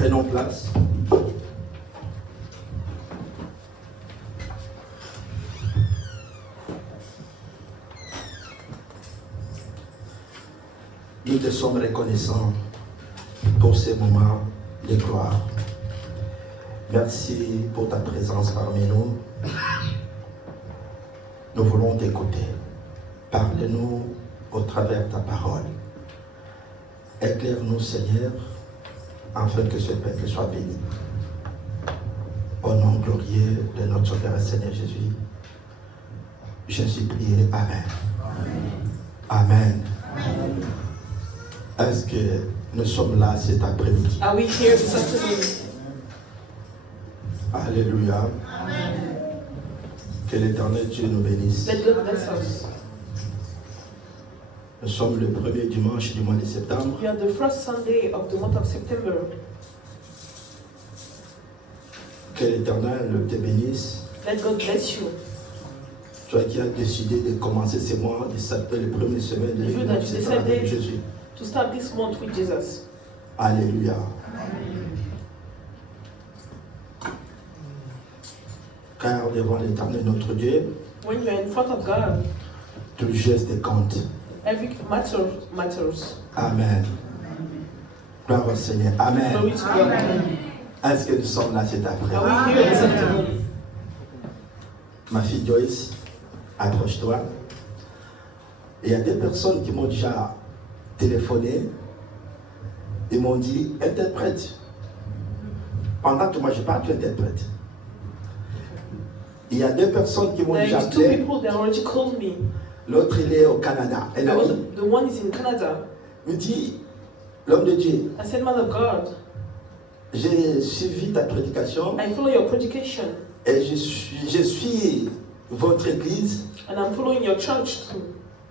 Prenons place. Nous te sommes reconnaissants pour ces moments de gloire. Merci pour ta présence parmi nous. Nous voulons t'écouter. Parle-nous au travers de ta parole. Éclaire-nous, Seigneur, afin que ce peuple soit béni. Au nom glorieux de notre Sauveur et Seigneur Jésus, je suis prié. Amen. Amen. Amen. Est-ce que nous sommes là cet après-midi? Are we here this afternoon? Alléluia. Amen. Que l'Éternel Dieu nous bénisse. Let God bless us. Nous sommes le premier dimanche du mois de septembre. We are the first Sunday of the month of September. Que l'Éternel te bénisse. Let God bless you. Toi qui as décidé de commencer ce mois, de s'appeler le premier semaine de You that you decided Jésus. to start this month with Jesus. Alléluia. Car devant l'Éternel notre Dieu, When you are in front of God, tout geste compte. every matter matters. Amen. Gloire au Seigneur. Amen. Glory to God. Est-ce que nous sommes là cet Are après-midi? we here this afternoon? Ma fille Joyce, approche-toi. Il y a des personnes qui m'ont déjà téléphoné. Ils m'ont dit, interprète. Pendant que moi je parle, tu interprètes. Il y a deux personnes qui m'ont There déjà is two appelé. people that already called me. L'autre, il est au Canada. The one is in Canada. Il me dit, l'homme de Dieu, I said, Man of God, j'ai suivi ta prédication I follow your predication et je suis votre église. and I'm following your church too.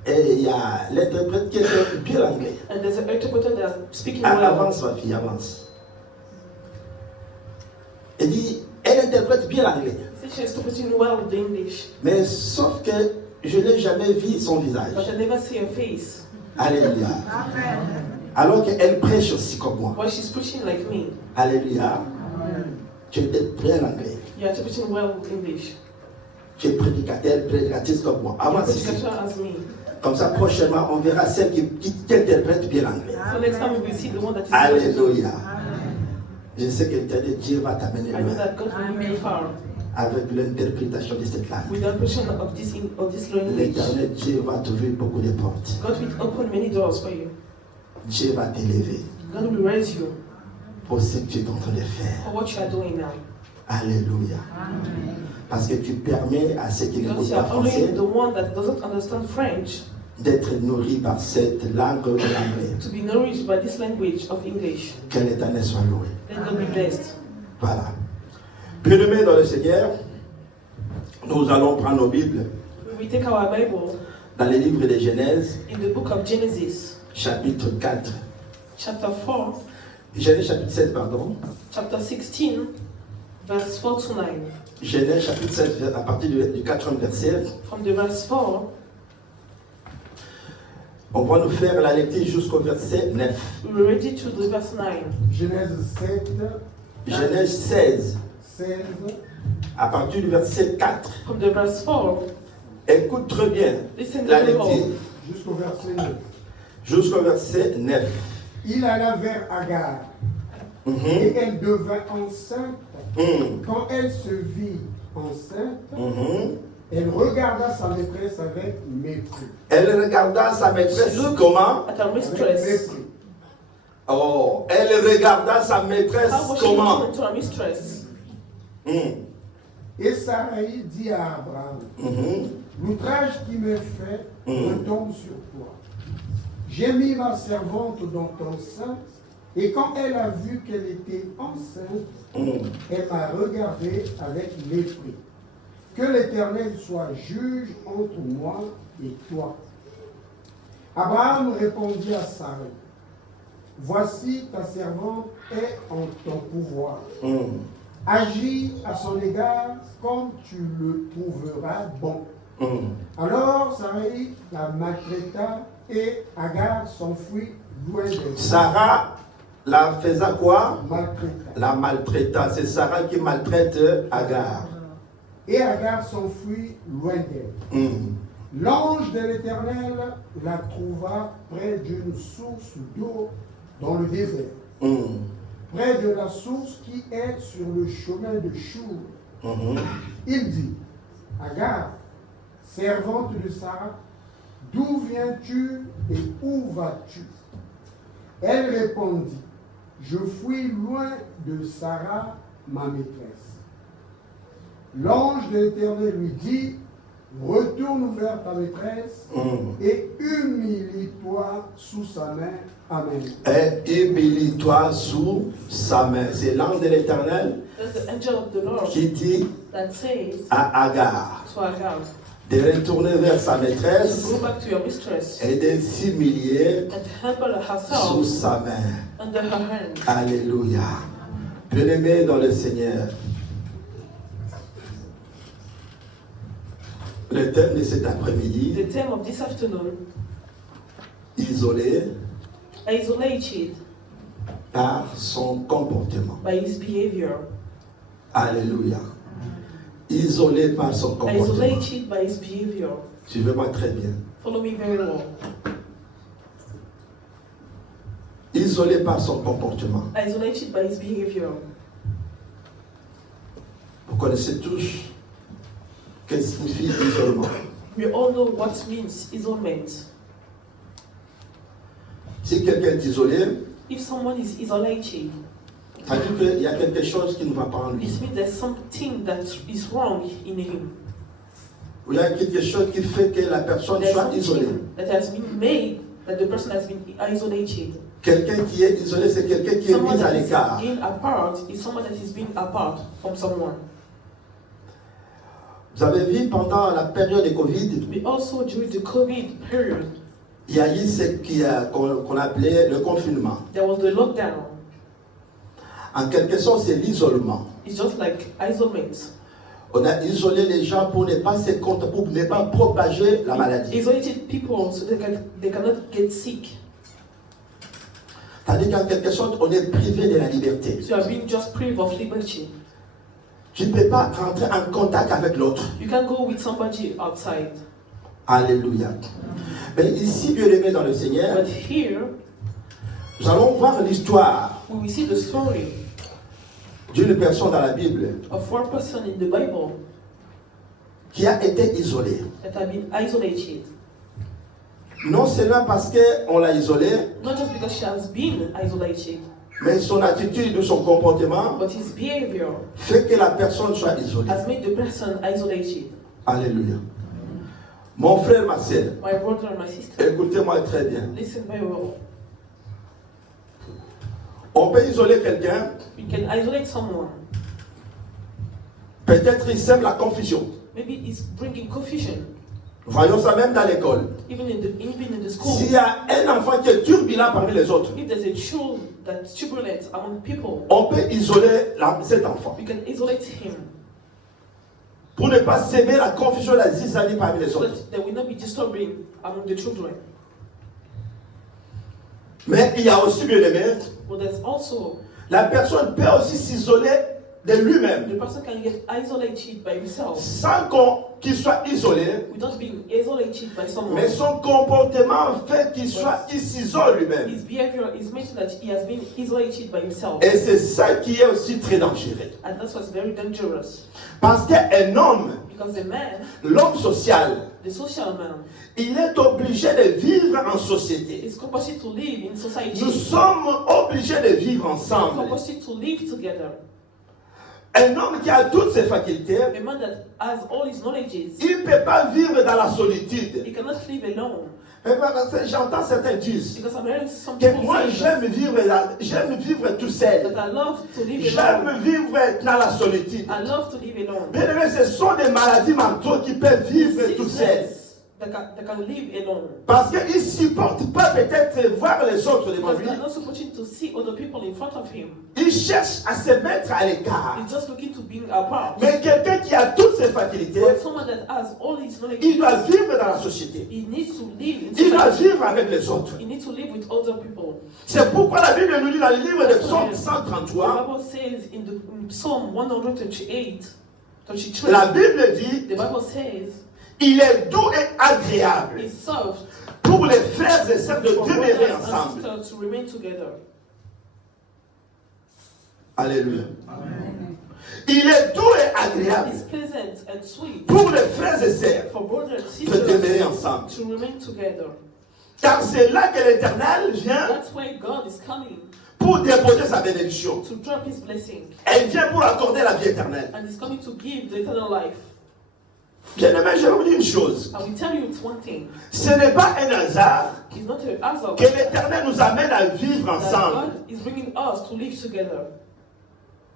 Et il y a l'interprète qui est bien anglais. And there's an interpreter that's speaking well. Avance, ma fille, avance. Il dit, elle interprète bien l'anglais. She's interpreting well the English, Mais sauf que je n'ai jamais vu son visage. but I never see her face. Alléluia. Alors qu'elle prêche aussi comme moi. While she's preaching like me, Alléluia. Tu interprètes bien l'anglais. you're interpreting well with English. Tu es prédicateur, prédicatrice comme moi. You're Avance ici. predicator as me. Comme ça, prochainement, on verra celle qui interprète bien l'anglais. So next time we will see the one that is Alléluia. Je sais que l'éternel Dieu va t'amener I know loin that God will lead you far avec l'interprétation de cette langue. with the interpretation of this language. L'éternel Dieu va t'ouvrir beaucoup de portes. God will open many doors for you. Dieu va t'élever God will raise you pour ce que tu es en train de faire. for what you are doing now. Alléluia. Parce que tu permets à ceux qui Because n'écoutent you pas are only français the one that doesn't understand French d'être nourris par cette langue de l'anglais. to be nourished by this language of English. Que l'Éternel soit loué. Let God be blessed. Voilà. Bien-aimés dans le Seigneur, nous allons prendre nos Bibles We take our Bible dans les livres de Genèse, in the book of Genesis, chapitre 4. chapter 4, Genèse chapitre 7, pardon. chapter 16, verse 4 to 9. Genèse chapitre 7, à partir du 4e verset. From the verse 4, On va nous faire la lecture jusqu'au verset 9. we read it to the verse 9. Genèse 7, Genèse 16, 16, à partir du verset 4. From the verse 4, Écoute très bien listen la very lecture well. jusqu'au verset 9. jusqu'au verset 9. Il alla vers Agar Mhm. et elle devint enceinte. Mhm. Quand elle se vit enceinte, Mhm. elle regarda sa maîtresse avec mépris. Elle regarda sa maîtresse comment? At our Avec mistress. mépris. Oh, elle regarda sa maîtresse How was she comment? looking to our mistress? Mhm. Et Sarai dit à Abraham, Mhm. l'outrage qui m'est fait retombe sur toi. J'ai mis ma servante dans ton sein, et quand elle a vu qu'elle était enceinte, Mhm. elle m'a regardé avec mépris. Que l'Éternel soit juge entre moi et toi. Abraham répondit à Sarai, voici ta servante est en ton pouvoir. Mhm. Agis à son égard comme tu le trouveras bon. Mhm. Alors Sarai la maltraita et Agar s'enfuit loin d'elle. Sarah la faisait quoi? maltraita. La maltraita. C'est Sarah qui maltraite Agar. Et Agar s'enfuit loin d'elle. L'ange de l'Éternel la trouva près d'une source d'eau dans le désert, près de la source qui est sur le chemin de Chour. Il dit, Agar, servante de Sarah, d'où viens-tu et où vas-tu? Elle répondit, je fuis loin de Sarah, ma maîtresse. L'ange de l'Éternel lui dit, retourne vers ta maîtresse et humilie-toi sous sa main. Amen. Et humilie-toi sous sa main. C'est l'ange de l'Éternel That's the angel of the Lord qui dit that says à Agar to Agar, de retourner vers sa maîtresse go back to your mistress et de s'humilier and humble sous herself sa main. under her hand. Alléluia. Bien-aimés dans le Seigneur, le thème de cet après-midi, The theme of this afternoon, isolé isolated par son comportement. by his behavior. Alléluia. Isolé par son comportement. Isolated by his behavior. Suivez-moi très bien. Follow me very well. Isolé par son comportement. Isolated by his behavior. Vous connaissez tous ce que signifie l'isolement. We all know what means isolement. Si quelqu'un est isolé, If someone is isolated, ça veut dire qu'il y a quelque chose qui ne va pas en lui. this means there's something that is wrong in him. Il y a quelque chose qui fait que la personne There's soit isolée. something that has been made that the person has been isolated. Quelqu'un qui est isolé, c'est quelqu'un qui est Someone mis à that is l'écart. being apart is someone that is being apart from someone. Vous avez vu pendant la période de Covid, We also during the COVID period, il y a eu ce qu'on appelait le confinement. there was the lockdown. En quelque sorte, c'est l'isolement. It's just like isolation. On a isolé les gens pour ne pas se compte, pour ne pas propager la maladie. Isolated people so they cannot get sick. C'est-à-dire qu'en quelque sorte, on est privé de la liberté. So you are being just prived of liberty. Tu ne peux pas rentrer en contact avec l'autre. You can go with somebody outside. Alléluia. Mais ici, bien aimé dans le Seigneur, But here, nous allons voir l'histoire we will see the story d'une personne dans la Bible of one person in the Bible qui a été isolée. that have been isolated. Non seulement parce qu'on l'a isolée, Not just because she has been isolated, mais son attitude ou son comportement but his behavior fait que la personne soit isolée. has made the person isolated. Alléluia. Mon frère, ma sœur, My brother and my sister, écoutez-moi très bien. listen very well. On peut isoler quelqu'un, You can isolate someone. peut-être il sème la confusion. Maybe it's bringing confusion, Voyons ça même dans l'école. even in the school. S'il y a un enfant qui est turbulent parmi les autres, If there's a child that's turbulent among people, on peut isoler cet enfant you can isolate him pour ne pas s'aimer la confusion, la zizanie parmi les so autres. that there will not be disturbing among the children. Mais il y a aussi, bien aimé, But there's also la personne peut aussi s'isoler de lui-même the person can get isolated by himself sans qu'il soit isolé, without being isolated by someone. mais son comportement fait qu'il s'isole lui-même. His behavior is making that he has been isolated by himself. Et c'est ça qui est aussi très dangereux. And that's what's very dangerous. Parce qu'un homme, Because the man, l'homme social, the social man, il est obligé de vivre en société. is composed to live in society. Nous sommes obligés de vivre We are ensemble. composed to live together. Un homme qui a toutes ses facultés, A man that has all his knowledges, il ne peut pas vivre dans la solitude. he cannot live alone. J'entends certains dire Because I'm hearing some que people moi say j'aime vivre tout seul. that I love to live alone. J'aime vivre dans la solitude. I love to live alone. Bien aimé, ce sont des maladies mentales qui peuvent vivre tout seul. Sickness that can live alone. Parce qu'ils ne supportent pas peut-être voir les autres devant Because lui. they're not supporting to see other people in front of him. Ils cherchent à se mettre à l'écart. He's just looking to being apart. Mais quelqu'un qui a toutes ses facultés, But someone that has all his knowledge, il doit vivre dans la société. he needs to live in Il doit society. vivre avec les autres. He needs to live with other people. C'est pourquoi la Bible nous dit dans le livre de Psaume The 133, Bible says in Psalm 138, la Bible dit, the Bible says, il est doux et agréable it's soft pour les frères et sœurs de for demeurer brothers and ensemble. sisters to remain together. Alléluia. Il est doux et agréable It's pleasant and sweet pour les frères et sœurs for brothers and de demeurer sisters ensemble. to remain together. Car c'est là que l'Éternel vient That's why God is coming pour déposer sa bénédiction. to drop his blessing, Elle vient pour accorder la vie éternelle. and he's coming to give the eternal life. Bien-aimé, je vais vous dire une chose. I will tell you it's one thing. Ce n'est pas un hasard It's not a hazard que l'Éternel nous amène à vivre that ensemble. God is bringing us to live together.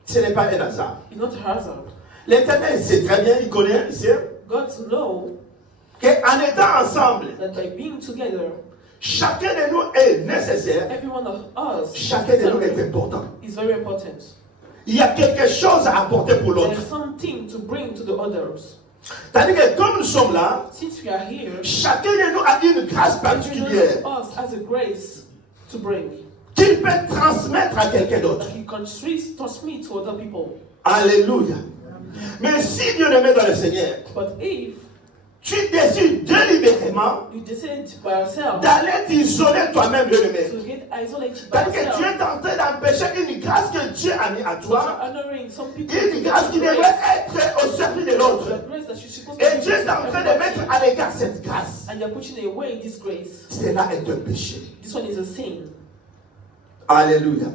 Ce n'est pas un hasard. It's not a hazard. L'Éternel sait très bien, il connaît, il sait God knows qu'en étant ensemble, that by being together, chacun de nous est nécessaire, every one of us chacun de nous est important. is very important. Il y a quelque chose à apporter pour l'autre. There's something to bring to the others. C'est-à-dire que comme nous sommes là, Since we are here, chacun de nous a une grâce every one particulière of us has a grace to bring qu'il peut transmettre à quelqu'un d'autre. that he can transmit to other people. Alléluia. Mais si Dieu le met dans le Seigneur, But if tu décides délibérément you decide by yourself d'aller t'isoler toi-même, Dieu le met. to get isolated by C'est-à-dire que tu yourself, es en train d'empêcher une grâce que Dieu a mis à you toi, are honoring some people. une grâce qui devrait être au service de l'autre. The grace that you're supposed Et to Dieu est en train de mettre give, à l'écart cette grâce. and you're pushing away this grace. Cela est un péché. This one is a sin. Alléluia.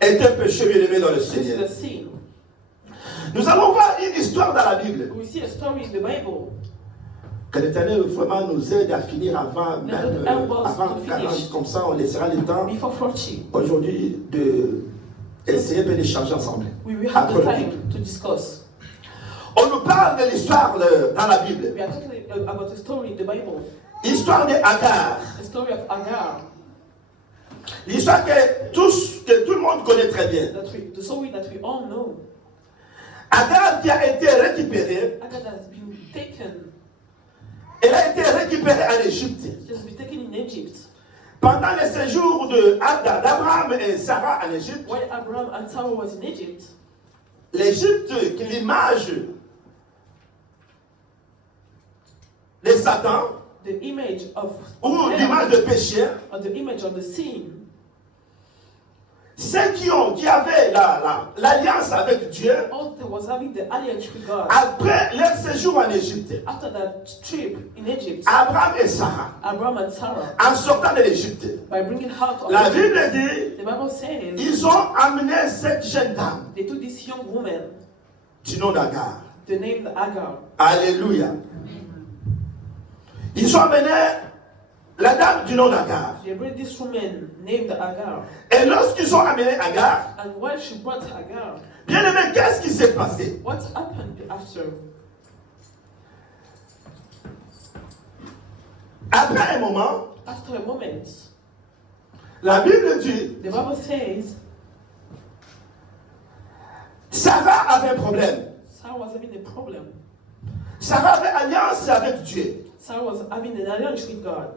Est un péché bien-aimé dans le This is Seigneur. a sin. Nous allons voir une histoire dans la Bible. We see a story in the Bible. Que l'Éternel vraiment nous aide à finir avant, même, avant 40, comme ça on laissera le temps Before 40, aujourd'hui d'essayer de l'échanger ensemble. we will have the Entre time to discuss. On nous parle de l'histoire dans la Bible. We are talking about a story in the Bible. L'histoire de Agar. A story of Agar. L'histoire que tout le monde connaît très bien. The story that we all know. Agar qui a été récupérée, Agar has been taken. elle a été récupérée en Égypte. She has been taken in Egypt. Pendant le séjour d'Abraham et Sarah en Égypte, While Abraham and Sarah was in Egypt, l'Égypte, l'image de Satan, the image of ou hell, l'image de péché, or the image of the sin, ceux qui avaient l'alliance avec Dieu, all that was having the alliance with God. après leur séjour en Égypte, After that trip in Egypt, Abraham et Sarah, Abraham and Sarah, en sortant de l'Égypte, by bringing out of la Egypt, Bible dit, the Bible says ils ont amené cette jeune dame they took this young woman, du nom d'Agar. the name Agar. Alléluia. Ils ont amené la dame du nom d'Agar. They brought this woman named Agar, Et lorsqu'ils ont amené Agar, and while she brought Agar, bien aimé, qu'est-ce qui s'est passé? what happened after? Après un moment, After a moment, la Bible dit, the Bible says Sarah avait un problème. Sarah was having a problem. Sarah avait alliance avec Dieu. Sarah was having an alliance with God.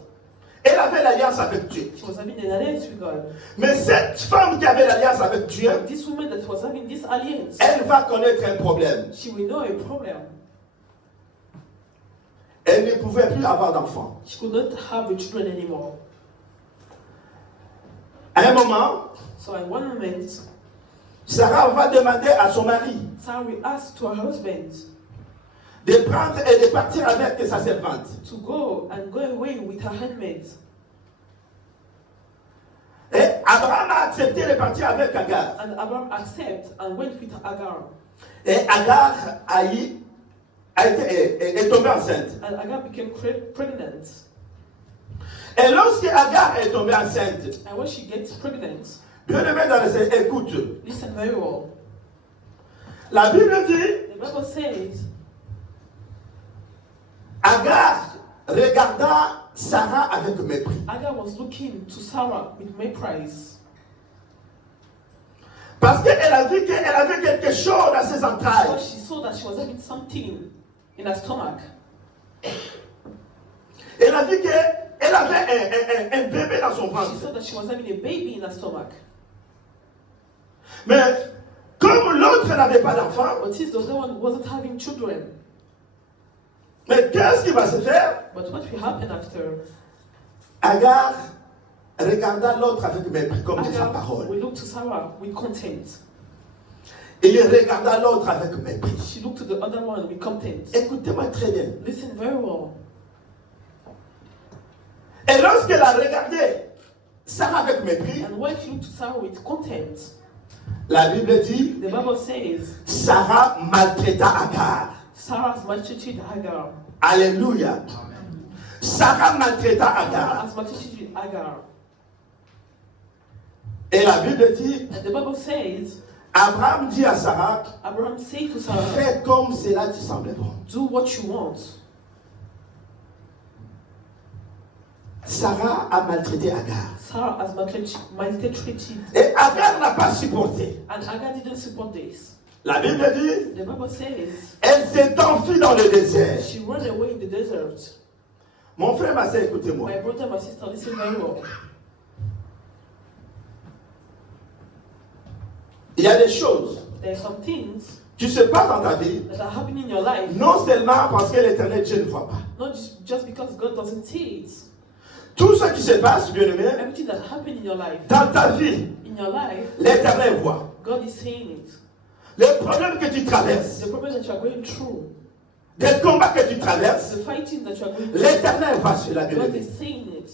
Elle avait l'alliance avec Dieu. She was having an alliance with God. Mais cette femme qui avait l'alliance avec Dieu, This woman that was having this alliance, elle va connaître un problème. she will know a problem. Elle ne pouvait plus avoir d'enfants. She could not have a children anymore. À un moment, So at one moment, Sarah va demander à son mari Sarah will ask to her husband de prendre et de partir avec sa servante. to go away with her handmaid. Et Abraham a accepté de partir avec Agar. And Abraham accepted and went with Agar. Et Agar est tombée enceinte. And Agar became pregnant. Et lorsque Agar est tombée enceinte, And when she gets pregnant, Dieu le met dans le Seigneur. Écoute, listen very well. la Bible dit, The Bible says Agar regarda Sarah avec mépris. Agar was looking to Sarah with méprise. Parce qu'elle a vu qu'elle avait quelque chose dans ses entrailles. Because she saw that she was having something in her stomach. Elle a vu qu'elle avait un bébé dans son She ventre. saw that she was having a baby in her stomach. Mais comme l'autre n'avait pas d'enfant, But since the other one wasn't having children, mais qu'est-ce qui va se faire? but what will happen after? Agar regarda l'autre avec mépris, comme dit sa Agar parole. will look to Sarah with contempt. Il regarda l'autre avec mépris. She looked to the other one with contempt. Écoutez-moi très bien. Listen very well. Et lorsqu'elle a regardé Sarah avec mépris, And when she looked to Sarah with contempt, la Bible dit, the Bible says Sarah maltraita Agar. Sarah has maltreated Hagar. Alléluia. Sarah maltraita Sarah Agar. has maltreated Hagar. Et la Bible dit, And the Bible says, Abraham dit à Sarah, Abraham said to Sarah, fais comme cela te semble bon. do what you want. Sarah a maltraité Agar. Sarah has maltreated. Et Agar n'a pas supporté. And Hagar didn't support this. La Bible dit, The Bible says elle s'est enfuie dans le désert. she ran away in the desert. Mon frère, ma soeur, écoutez-moi. My brother, my sister, listen very well. Il y a des choses There are some things qui se passent dans ta vie, that are happening in your life, non seulement parce que l'éternel Dieu ne voit pas. not just because God doesn't see it. Tout ce qui se passe, bien aimé, Everything that happened in your life, dans ta vie, l'éternel voit. God is seeing it. Les problèmes que tu traverses, The problem that you are going through, des combats que tu traverses, the fighting that you are going through, l'éternel voit cela, bien God aimé. is seeing it.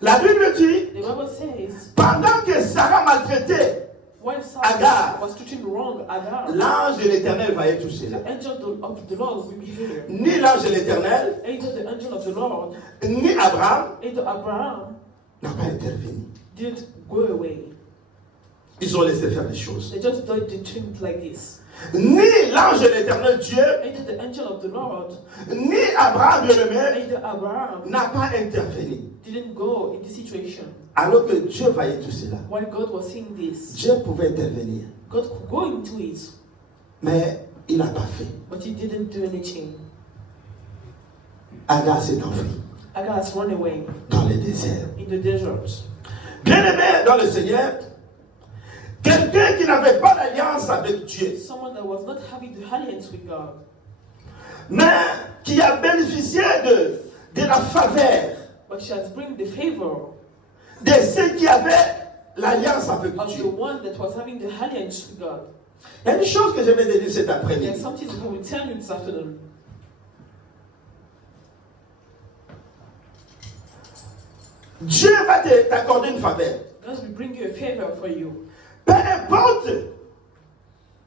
La Bible dit, The Bible says, pendant que Sarah maltraitait, while Sarah Hagar, was treating wrong Hagar, l'ange de l'éternel voyait tout cela. the angel of the Lord will be here. Ni l'ange de l'éternel, Either the angel of the Lord, ni Abraham either Abraham n'a pas intervenu. didn't go away. Ils ont laissé faire les choses. They just did the things like this. Ni l'ange de l'éternel Dieu, Either the angel of the Lord, ni Abraham, bien aimé, either Abraham n'a pas intervenu. didn't go in this situation. Alors que Dieu voyait tout cela. While God was seeing this, Dieu pouvait intervenir. God could go into it, Mais il n'a pas fait. but he didn't do anything. Agar s'est enfui Hagar has run away dans le désert. in the desert. Bien aimé dans le Seigneur, quelqu'un qui n'avait pas d'alliance avec Dieu, Someone that was not having the alliance with God, mais qui a bénéficié de la faveur but she has bring the favor de ceux qui avaient l'alliance avec of the Dieu. one that was having the alliance with God. Il y a une chose que je vais te dire cet There's après-midi. something that I will tell you this afternoon. Dieu va t'accorder une faveur. God will bring you a favor for you. Peu importe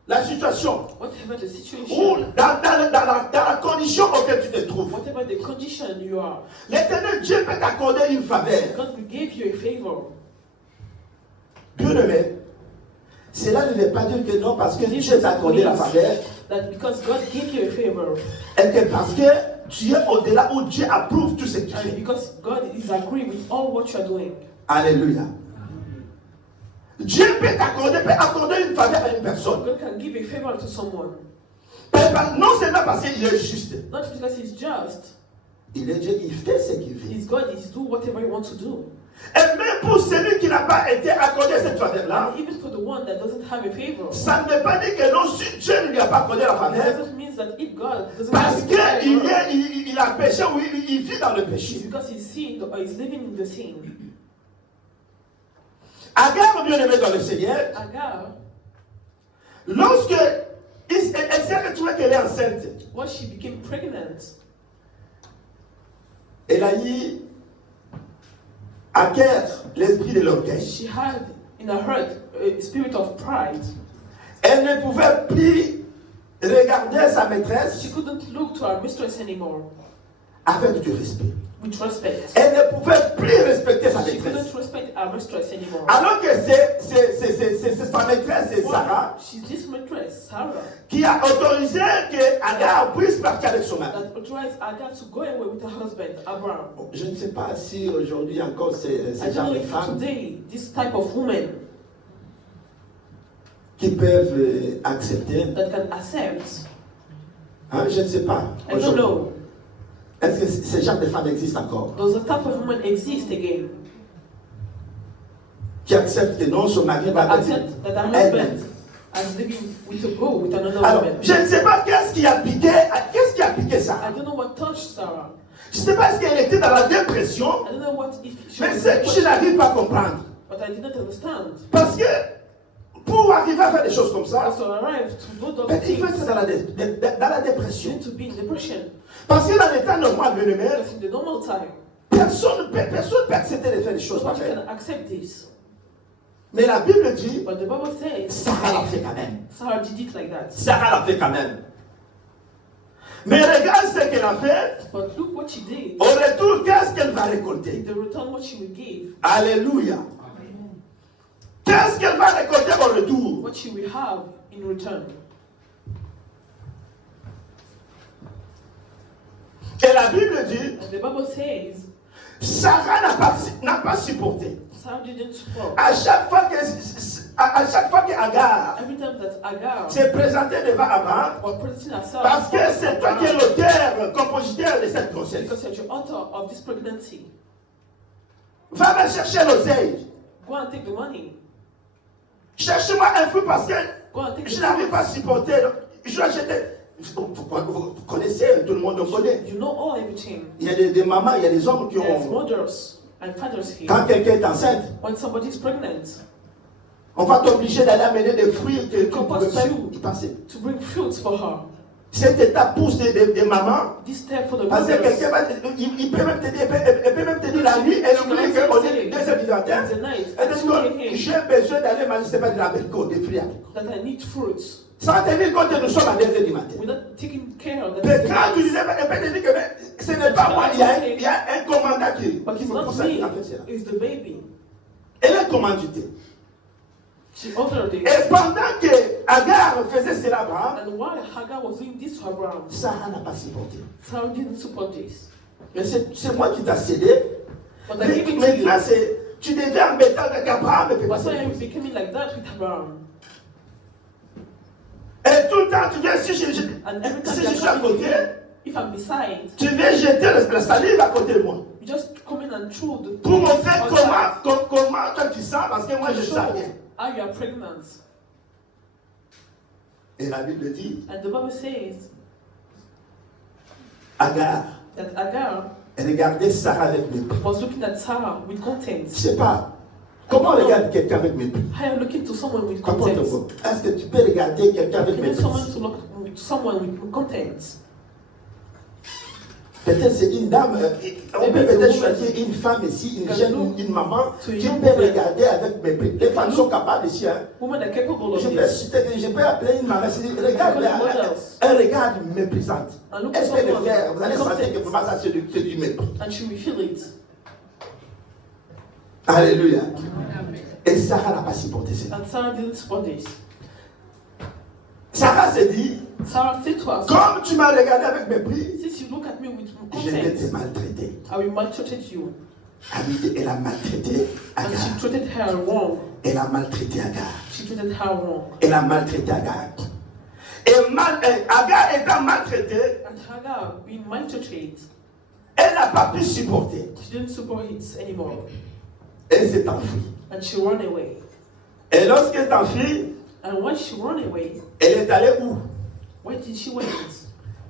la situation Whatever the ou situation, dans la condition auquel tu te trouves. whatever the condition you are, L'éternel Dieu peut t'accorder une faveur. God will give you a favor. Bien aimé, cela ne veut pas dire que non, parce que Dieu t'a accordé la faveur, That because God gave you a favor, et que parce que tu es au-delà où Dieu approuve tout ce que tu and fais. because God is agreeing with all what you are doing, Alléluia. Dieu peut accorder une faveur à une personne. God can give a favor to someone. Non seulement parce qu'il est juste. Not because He's just, Il est Dieu, il fait ce qu'il veut. He's God, He's do whatever He wants to do. Et même pour celui qui n'a pas été accordé cette faveur-là, And even for the one that doesn't have a favor, ça ne veut pas dire que non, si Dieu ne lui a pas accordé la it faveur, doesn't mean that if God doesn't parce have a favor, qu'il a péché ou il vit dans le it's péché. because He's sinned or He's living in the sin. Agar, bien aimé dans le Seigneur, Hagar, lorsque elle s'est retrouvée qu'elle est enceinte, when she became pregnant, elle a eu à cœur l'esprit de l'orgueil. she had in her heart a spirit of pride. Elle ne pouvait plus regarder sa maîtresse She couldn't look to her mistress anymore avec du respect. with respect. Elle ne pouvait plus respecter sa She maîtresse. couldn't respect her mistress anymore. Alors que c'est sa maîtresse, c'est Sarah, She's this mistress, Sarah qui a autorisé que Agar puisse partir avec son mari. that authorized Agar to go away with her husband, Abraham. Je ne sais pas si aujourd'hui encore ce I genre don't know de if femmes today this type of woman qui peuvent accepter. that can accept, Hein, je ne sais pas. I don't Aujourd'hui. know, Est-ce que ce genre de femmes existent encore? does the type of woman exist again? Qui acceptent que non, son mari va avec Accept that her elle-même. husband is living with a go with another Alors, woman. je ne sais pas qu'est-ce qui a piqué ça. I don't know what touched Sarah. Je ne sais pas si elle était dans la dépression, I don't know what if she mais was c'est que je n'arrive pas à comprendre. but I did not understand. Parce que pour arriver à faire des choses comme ça, As to arrive to do those ben, il faut things, être dans la you dépression. need to be in depression. Parce que dans l'état normal, bien aimé, Because in the normal time, personne ne peut accepter de faire des choses nobody pareilles. can accept this. Mais la Bible dit, But the Bible says Sarah l'a fait quand même. Sarah did it like that. Sarah l'a fait quand même. Mais regarde ce qu'elle a fait. But look what she did. Au retour, qu'est-ce qu'elle va récolter? The return what she will give, Alléluia. Qu'est-ce qu'elle va récolter au retour? what she will have in return. Et la Bible dit, And the Bible says Sarah n'a pas supporté. Sarah didn't support. À chaque fois que Agar Every time that Agar s'est présentée devant Abraham, was presenting herself, parce que c'est toi qui es l'auteur, compositeur de cette grossesse. because you're the author of this pregnancy, Va me chercher l'oseille. go and take the money. Cherche-moi un fruit parce que Go and take je the n'arrive pas à fruits. supporter. Je dois acheter. Vous connaissez, tout le monde en connaît. You know all everything. Il y a des mamans, il y a des hommes qui There's ont. mothers and fathers here. Quand quelqu'un est enceinte, When somebody is pregnant, on va t'obliger d'aller amener des fruits que tu ne Compose pouvais pas you. y passer. to bring fruits for her. Cette étape pousse des mamans. This step for the Parce que mothers. quelqu'un va. Il peut même te dire, elle peut même te dire la nuit, elle oublie qu'on est 2 heures du matin. In the night, Elle at dit 2 que a.m., j'ai besoin d'aller manger, c'est pas de la belle côte, des fruits. that I need fruits. Sans te dire quand nous sommes à 2 heures du matin. Without taking care of Mais that. quand tu disais, elle peut te dire que mais, ce n'est pas moi, il y a un commandant qui But it's me not pousse à me, faire cela. it's the baby. Elle est commanditée. She ordered it. Et pendant que Agar faisait cela à Abraham, And while Hagar was doing this to Abraham, Sarah n'a pas supporté. Sarah didn't support this. Mais c'est moi qui t'ai cédé. But I Mais gave it to you. maintenant, tu deviens embêtant avec Abraham. Et But why are you becoming like that with Abraham? Et tout le temps, tu viens, si And every time je you're suis à coming côté, here, if I'm beside, tu viens jeter la salive à côté de moi. you just come in and throw the Pour montrer outside comment toi tu sens, parce que moi je to sens show rien. how you are pregnant. Et la Bible dit, And the Bible says Agar, that Agar elle regardait Sarah avec mépris. was looking at Sarah with contempt. Je sais pas. Comment on regarde quelqu'un avec mépris? How are you looking to someone with Comment contempt? est-ce que tu peux regarder quelqu'un avec Can you mépris? someone to look with someone with contempt? Peut-être c'est une dame, on peut peut-être choisir une femme ici, une jeune, une maman, qui peut regarder avec mépris. Les femmes sont capables ici. Hein. Women are capable of Je this. peux appeler une maman, regarde, elle regarde méprisante. And look Elle at peut le someone faire, vous allez with sentir que contempt. vraiment ça c'est du mépris. And she will feel it. Alléluia. Et Sarah n'a pas supporté ça. And Sarah didn't support this. Sarah s'est dit, Sarah said to us, comme tu m'as regardé avec mépris, since you look at me with je vais te contempt, maltraiter. I will maltreat you. Elle a maltraité And Agar. she treated her wrong. Elle a maltraité Agar. She treated her wrong. Elle a maltraité Agar. Et Agar étant maltraitée, And Hagar, being maltreated, elle n'a pas pu supporter. she didn't support it anymore. Elle s'est enfuie. And she ran away. Et lorsqu'elle est enfuie, And when she ran away, elle est allée où? where did she went?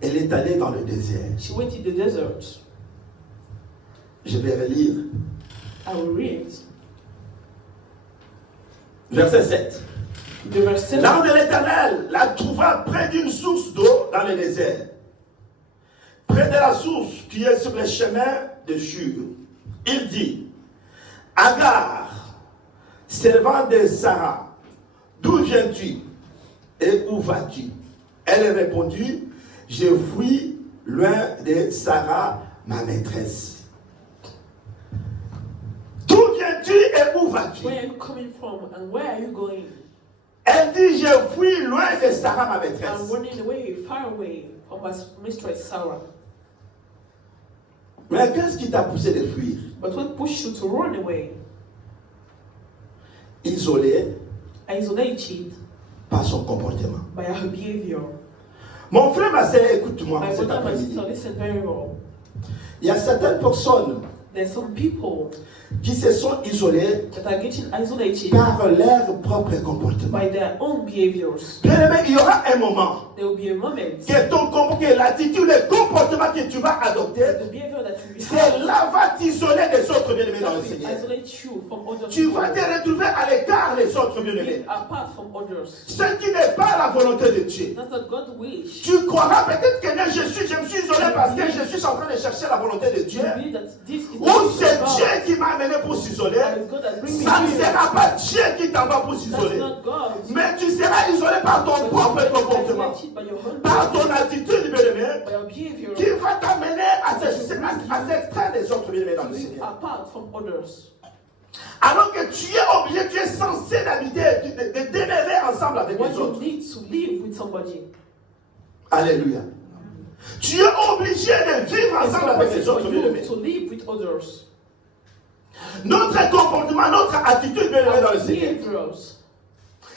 Elle est allée dans le désert. She went in the desert. Je vais relire. I will read. Verset 7. The verse 7. L'ange de l'Éternel la trouva près d'une source d'eau dans le désert. Près de la source qui est sur le chemin de Shur. Il dit, Agar, servante de Sarah, d'où viens-tu et où vas-tu? Elle répondit, je fuis loin de Sarah, ma maîtresse. D'où viens-tu et où vas-tu? Where are you coming from and where are you going? Elle dit, j'ai fui loin de Sarah, ma I'm maîtresse. running away, far away from my mistress Sarah. Mais qu'est-ce qui t'a poussé de fuir? But what pushed you to run away? Isolée Isolated par son comportement. by her behavior. Mon frère, ma soeur, écoute-moi My cet brother, my après-midi. sister, listen very well. Il y a certaines personnes There's some people qui se sont isolées that are getting isolated par leur propre comportement. by their own behaviors. Bien aimé, il y aura un moment There will be a moment que l'attitude, le comportement que tu vas adopter, the behavior that you c'est là va t'isoler des autres bien-aimés dans le will Seigneur. isolate you from other Tu people. vas te retrouver à l'écart des autres bien-aimés. Apart from others. Ce qui n'est pas la volonté de Dieu. That's not God's wish. Tu croiras peut-être que je me suis isolé parce que je suis en train de chercher la volonté de Dieu. You believe that this is Ou the c'est will of Dieu God. qui m'a amené pour s'isoler. And it's God that brings me Ça ne here. sera pas Dieu qui t'envoie pour That's s'isoler. not God. Mais tu seras isolé par ton But propre you're comportement. isolated by your own Par ton behavior, attitude, bien-aimé, by your behavior, qui va t'amener à s'extraire des autres bien-aimés dans to le live Seigneur. apart from others. Alors que tu es obligé, tu es censé d'habiter, de demeurer ensemble avec What les you autres. need to live with somebody. Alléluia. Tu es obligé de vivre It's ensemble avec compulsory les autres for bien-aimés. you to live with others. Notre comportement, notre attitude bien-aimée dans le Our Seigneur behaviors.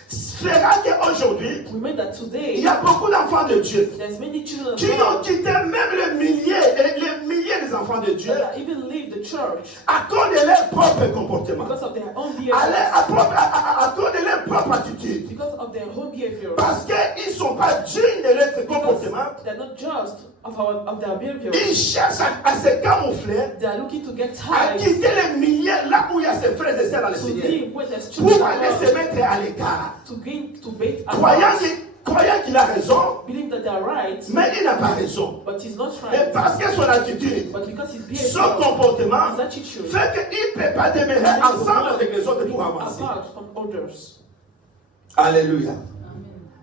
fera qu'aujourd'hui, We made that il today, y a beaucoup d'enfants de Dieu there's many children of qui ont God quitté même les milliers des enfants de Dieu that even leave the church à cause de leur propre comportement, because of their own à behaviors. cause de leur propre attitude. Because of their own behaviors. Parce qu'ils ne sont pas dignes de leur comportement, Because they're not just of their behaviors. ils cherchent à se camoufler, They are looking to get à ties quitter les milliers là où il y a ses frères et sœurs dans le to Seigneur, live where there's children pour of aller se God, mettre à l'écart, to bait croyant apart, qu'il a raison, believe that they are right, mais il n'a pas raison. but he's not Et right. parce que son attitude, But because his son behavior, comportement his attitude, fait qu'il ne peut pas demeurer ensemble avec les autres pour avancer. apart from others. Alléluia.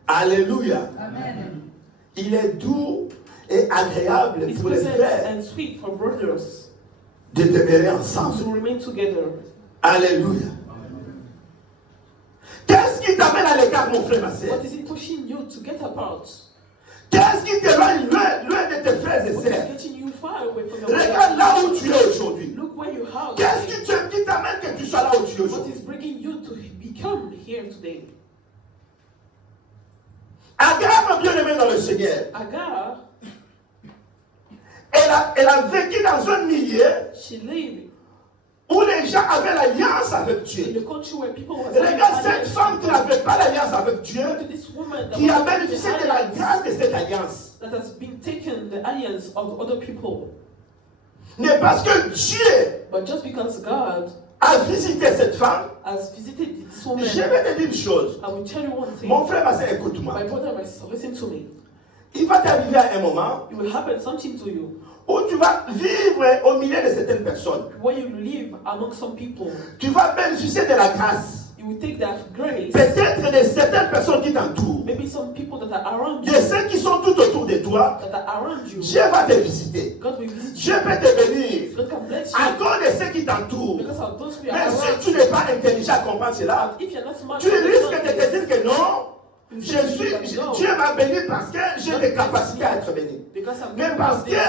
Alléluia. Amen. Il est doux et agréable It's pour les pleasant frères and sweet for brothers de demeurer ensemble. to remain together. Alléluia. Qu'est-ce qui t'amène à l'écart, mon frère, ma soeur? What is it pushing you to get apart? Qu'est-ce qui t'éloigne loin de tes frères et What is sœurs? getting you far away from your Regarde là où brothers? tu es aujourd'hui. Look where you are Qu'est-ce today. qui t'amène que tu sois là où tu es What aujourd'hui? is bringing you to become here today? Agar, mon bien-aimé dans le Seigneur, Agar, elle a vécu dans un milieu she lived où les gens avaient l'alliance avec in Dieu. the country where people were Regarde cette femme qui n'avait pas l'alliance avec Dieu, to this woman that, qui a was bénéficié de la grâce de cette alliance. that has been taken the alliance of other people. Mais parce que Dieu But just because God a visité cette femme, has visited this woman, je vais te dire une chose. I will tell you one thing. Mon frère, ma soeur, écoute-moi. My brother, my sister, listen to me. Il va t'arriver à un moment It will happen something to you où tu vas vivre au milieu de certaines personnes. when you live among some people. Tu vas bénéficier de la grâce. You will take that grace. Peut-être de certaines personnes qui t'entourent. Maybe some people that are around De you, ceux qui sont tout autour de toi. that are around you, Dieu va te visiter. God will visit Dieu you. peut te bénir. God can bless À you cause de ceux qui t'entourent. because of those who are Mais si around tu you. n'es pas intelligent à comprendre cela, If you're not smart, tu you risques don't de te dire que non, No. Dieu m'a béni parce que j'ai des capacités à être béni. because I'm Mais good parce with que this.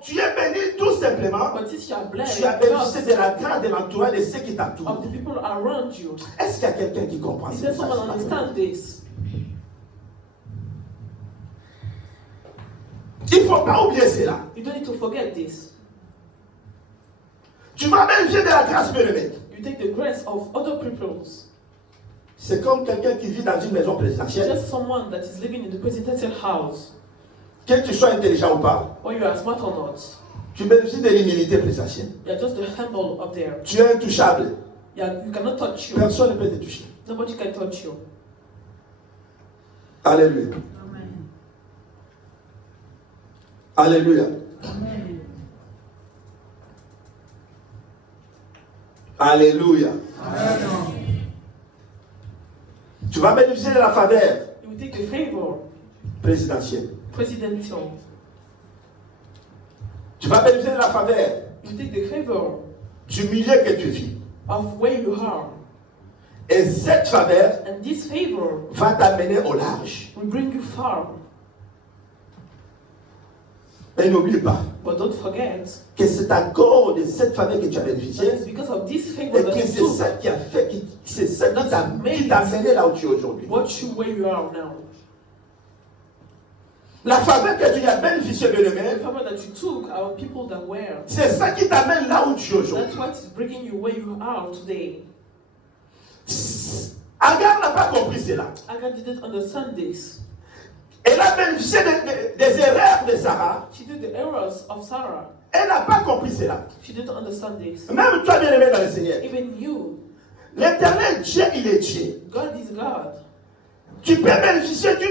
tu es béni tout simplement, But since you are blessed tu as bénéficié de la grâce de l'entourage de ceux qui of t'entourent. the people around you, Est-ce qu'il y a quelqu'un qui comprend is ce there someone message? understand this? Il ne faut pas oublier cela. You don't need to forget this. Tu vas bénéficier de la grâce, bien-aimé. You take the grace of other people's. C'est comme quelqu'un qui vit dans une maison présidentielle. Just someone that is living in the presidential house, Que tu sois intelligent ou pas, whether you are smart or not, tu bénéficies de l'immunité présidentielle. you are just the humble up there. Tu es intouchable. You cannot touch you. Personne ne peut te toucher. Nobody can touch you. Alléluia. Amen. Alléluia. Amen. Alléluia. Amen. Tu vas bénéficier de la faveur You will take the favor, présidentielle. presidential. Tu vas bénéficier de la faveur You take the favor du milieu que tu vis. of where you are. Et cette faveur And this favor va t'amener au large. will bring you far. Et n'oublie pas But don't forget que c'est à cause de cette faveur que tu as that bénéficié it's because of this favor et that que you c'est took ça qui a fait, c'est ça qui t'a amené là où tu es aujourd'hui. what you where you are now. La faveur que tu as bénéficié, bien-aimé, The favor that you took are people that were. c'est ça qui t'amène là où tu es aujourd'hui. That's what is bringing you where you are today. Agar n'a pas compris cela. Agar didn't understand this. Elle a bénéficié des erreurs de Sarah. She did the errors of Sarah. Elle n'a pas compris cela. She didn't understand this. Même toi, bien-aimé dans le Seigneur. Even you, L'éternel Dieu, il est Dieu. God is God. Tu peux bénéficier d'une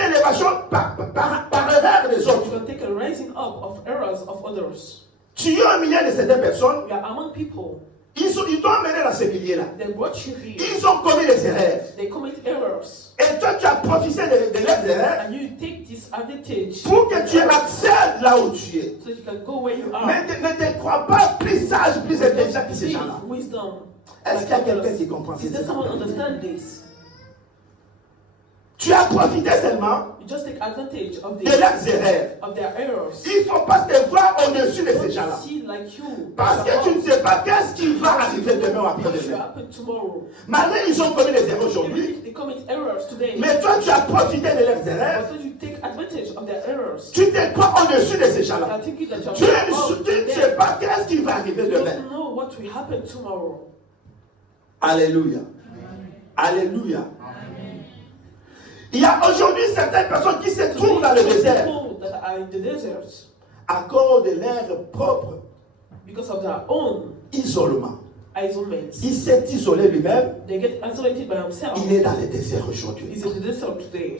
élévation par erreur des You autres. can take a rising up of errors of others. Tu es au milieu de certaines personnes. You are among people. Ils t'ont amené dans ce milieu-là. They brought you here. Ils ont commis des erreurs. They commit errors. Et toi, tu as profité de leurs erreurs And you take this advantage pour que tu accèdes là où tu es. so you can go where you are. Mais ne te crois pas plus sage, plus intelligent que ces gens-là. Wisdom. Est-ce qu'il y a quelqu'un qui comprend Does cela? someone understand this? Tu as profité seulement You just take advantage of de this, leurs erreurs. of their errors. Il ne faut pas te voir au-dessus de ces Don't gens-là. see like you. Parce que tu ne sais pas qu'est-ce qui va arriver demain ou What will après-demain. happen tomorrow? Malgré ils ont commis des erreurs aujourd'hui, Maybe they commit errors today. mais toi tu as profité de leurs erreurs. But you take advantage of their errors. Tu te crois au-dessus de ces You gens-là. are thinking that you are Tu above ne sais them. pas qu'est-ce qui va arriver You demain. don't know what will happen tomorrow. Alléluia. Alléluia. Il y a aujourd'hui certaines personnes qui se trouvent dans le désert People that are in the desert à cause de leur propre because of their own isolement. isolation. Il s'est isolé lui-même. They get isolated by themselves. Il est dans le désert aujourd'hui. He's in the desert today.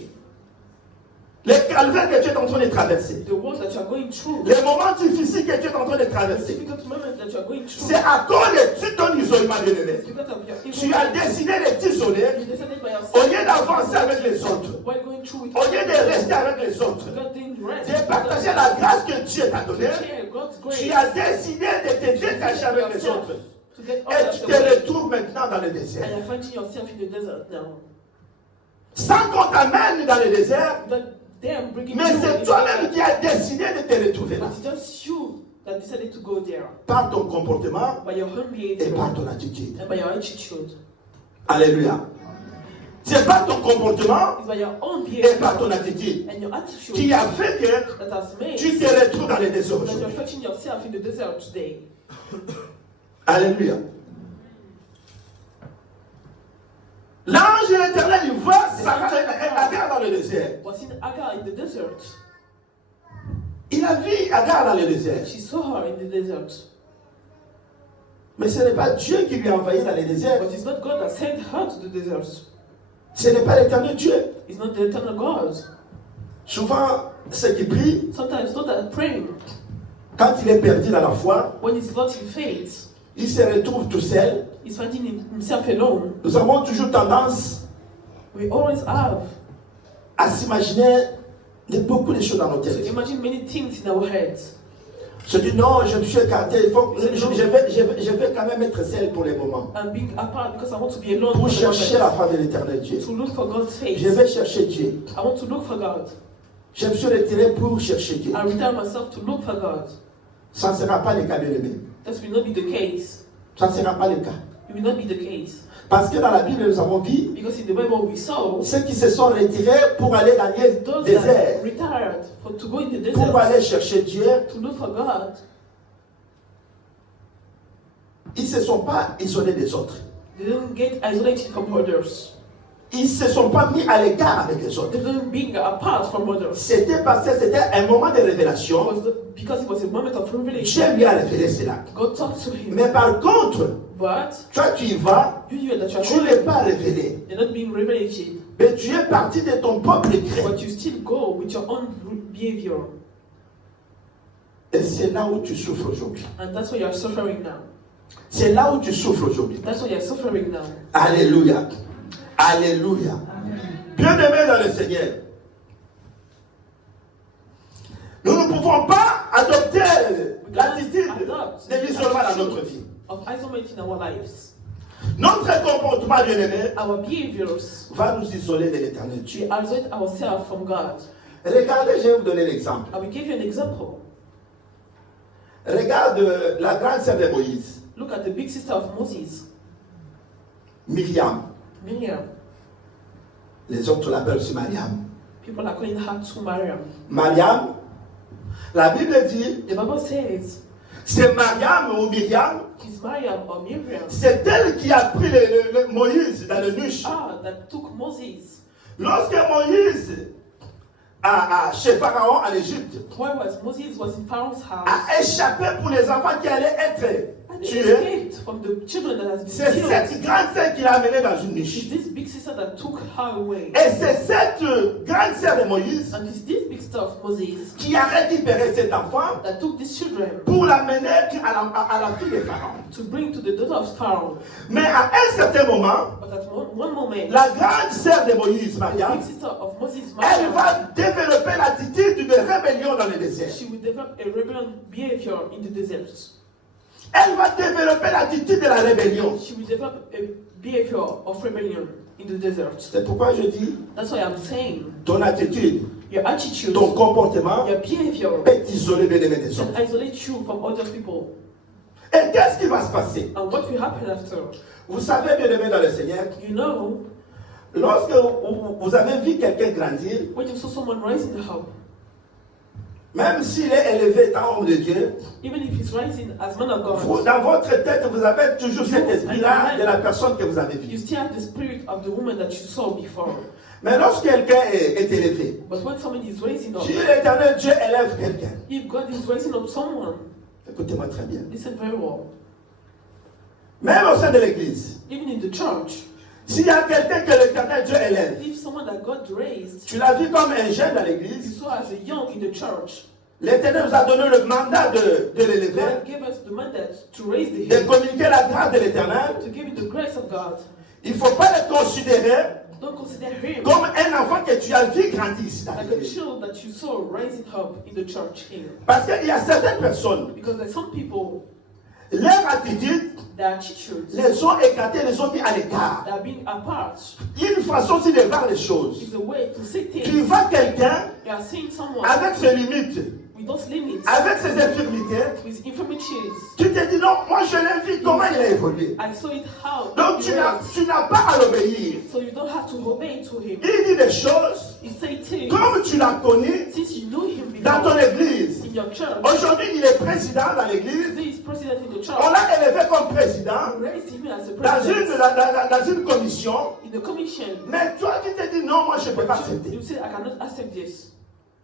Les calvaires que tu es en train de traverser, The world that you are going through, les moments difficiles que tu es en train de the traverser, difficult moments that you are going through, c'est à cause de ton isolement, bien-aimé. it's because of your Tu as décidé de t'isoler You decided by au yourself. lieu d'avancer avec les autres, While going through with au lieu de rester avec les autres, God didn't rest. de partager la grâce que Dieu t'a donnée. Share God's grace. Tu as décidé de te détacher avec les autres. To get all Et of tu the te way. retrouves maintenant dans le And désert. you're finding yourself in the desert now. Sans qu'on t'amène dans le désert, That they are bringing mais you c'est in the toi-même desert. qui as décidé de te retrouver là. But it's just you that decided to go there Par ton comportement by your own et behavior par ton attitude. and by your attitude. Alléluia. C'est par ton comportement It's by your own et behavior par ton attitude and your attitude qui a fait que that has made tu te retrouves dans le désert that you're aujourd'hui. fetching yourself in the desert today. Alléluia. L'ange de l'Éternel, il voit Sarah et Agar dans le désert. Was in Agar in the desert. Il a vu Agar dans le désert. She saw her in the desert. Mais ce n'est pas Dieu qui lui a envoyé dans le désert. But it's not God that sent her to the desert. Ce n'est pas l'Éternel Dieu. It's not the eternal God. Souvent, ceux qui prient, Sometimes not that praying. quand il est perdu dans la foi, When he's not in faith, il se retrouve tout seul. he's finding himself alone. Nous avons toujours tendance We always have à s'imaginer beaucoup de choses dans nos to têtes. imagine many things in our heads. Je dis non, je me suis écarté, je vais quand même être seul pour les moments. I'm being apart because I want to be alone Pour for the chercher la moment. face de l'éternel Dieu. To look for God's face. Je vais chercher Dieu. I want to look for God. Je me suis retiré pour chercher Dieu. I retire myself to look for God. Ça ne sera pas le cas, bien-aimé. That will not be the case. Ça ne sera pas le cas. It will not be the case. Parce que dans la Bible, nous avons vu Because in the Bible we saw ceux qui se sont retirés pour aller dans le those désert, that retired to go in the pour desert aller chercher Dieu. to look for God. Ils ne se sont pas isolés des autres. They didn't get isolated from others. Ils ne se sont pas mis à l'écart avec les autres. They didn't be apart from others. C'était parce que c'était un moment de It révélation. was because it was a moment of revelation. Dieu lui a révélé cela. God talked to him. Mais par contre, But toi tu y vas, you that you are tu n'es pas révélé. you're not being revelated. Mais tu es parti de ton propre gré. But you still go with your own behavior. Et c'est là où tu souffres aujourd'hui. And that's why you are suffering now. C'est là où tu souffres aujourd'hui. That's why you are suffering now. Alléluia. Alléluia. Bien-aimés dans le Seigneur, nous ne pouvons pas adopter l'attitude de l'isolement dans notre vie. Of isolation in our lives. Notre comportement, bien-aimé, Our behaviors, va nous isoler de l'éternel Dieu. we isolate ourselves from God. Regardez, je vais vous donner l'exemple. I will give you an example. Regarde la grande sœur de Moïse, Look at the big sister of Moses, Myriam. Miriam. Les autres l'appellent aussi Mariam. People are calling her to Mariam. Mariam, la Bible dit, The Bible says c'est Mariam ou Myriam, it's Mariam or Miriam c'est elle qui a pris Moïse dans le nuche. that took Moses. Lorsque Moïse chez Pharaon en Égypte, Why was Moses was in Pharaoh's house a échappé pour les enfants qui allaient être and he tués, escaped from the children that has been c'est killed? cette grande sœur qui l'a amené dans une It's niche. this big sister that took her away. Et c'est cette grande sœur de Moïse And it's this big sister of Moses qui a récupéré cet enfant that took these children pour l'amener à la fille de Pharaon. to bring to the daughter of Pharaoh. Mais à un certain moment, But at one moment, la grande sœur de Moïse, the Mariam, big sister of Moses, elle Mariam, va développer l'attitude de rébellion dans le désert. she will develop a rebellion behavior in the desert. Elle va développer l'attitude de la rébellion. She will develop a behavior of rebellion in the desert. C'est pourquoi je dis, That's why I'm saying ton attitude, your attitude, ton comportement your behavior peut t'isoler bien aimé des autres. can isolate you from other people. Et qu'est-ce qui va se passer? And what will happen after? Vous savez, bien aimé dans le Seigneur, You know, lorsque vous avez vu quelqu'un grandir, when you saw someone rising up, même s'il est élevé étant homme de Dieu, even if he's rising as man of vous, God, dans votre tête, vous avez toujours cet esprit-là de la personne que vous avez you vue. still have the spirit of the woman that you saw before. Mais lorsque quelqu'un est élevé, But when somebody is raising up, si l'éternel Dieu élève quelqu'un, if God is raising up someone, écoutez-moi très bien, listen very well. même au sein de l'église, Even in the church, s'il y a quelqu'un que l'éternel Dieu élève, if someone that God raised, tu l'as vu comme un jeune dans you l'église, saw as a young in the church, l'éternel nous a donné le mandat de l'élever, God gave us the mandate to raise the de him, communiquer la grâce de l'éternel. to give him the grace of God. Il ne faut pas le considérer Don't consider him comme un enfant que tu as vu grandir ici dans like a l'église. child that you saw rising up in the church here. Parce qu'il y a certaines personnes, Because there's some people, leur attitude their attitudes, les ont écartés, les ont mis à l'écart. that are being apart, Il y a une façon aussi de voir les choses. is a way to see Tu things. vois quelqu'un You are seeing someone avec ses limites, with those limits, avec ses infirmités. with infirmities. Tu te dis non, moi je l'ai vu, comment il a évolué. I saw it how. Donc he tu raised. n'as pas à l'obéir. So you don't have to obey to him. Il dit des choses He say things comme tu l'as connu since you knew him dans ton before église. in your church. Aujourd'hui, il est président dans l'église. Today is president in the church. On l'a élevé comme président You raised him as a dans president dans une commission. in the commission. Mais toi, tu te dis non, moi je ne peux pas You accepter. say, I cannot accept this.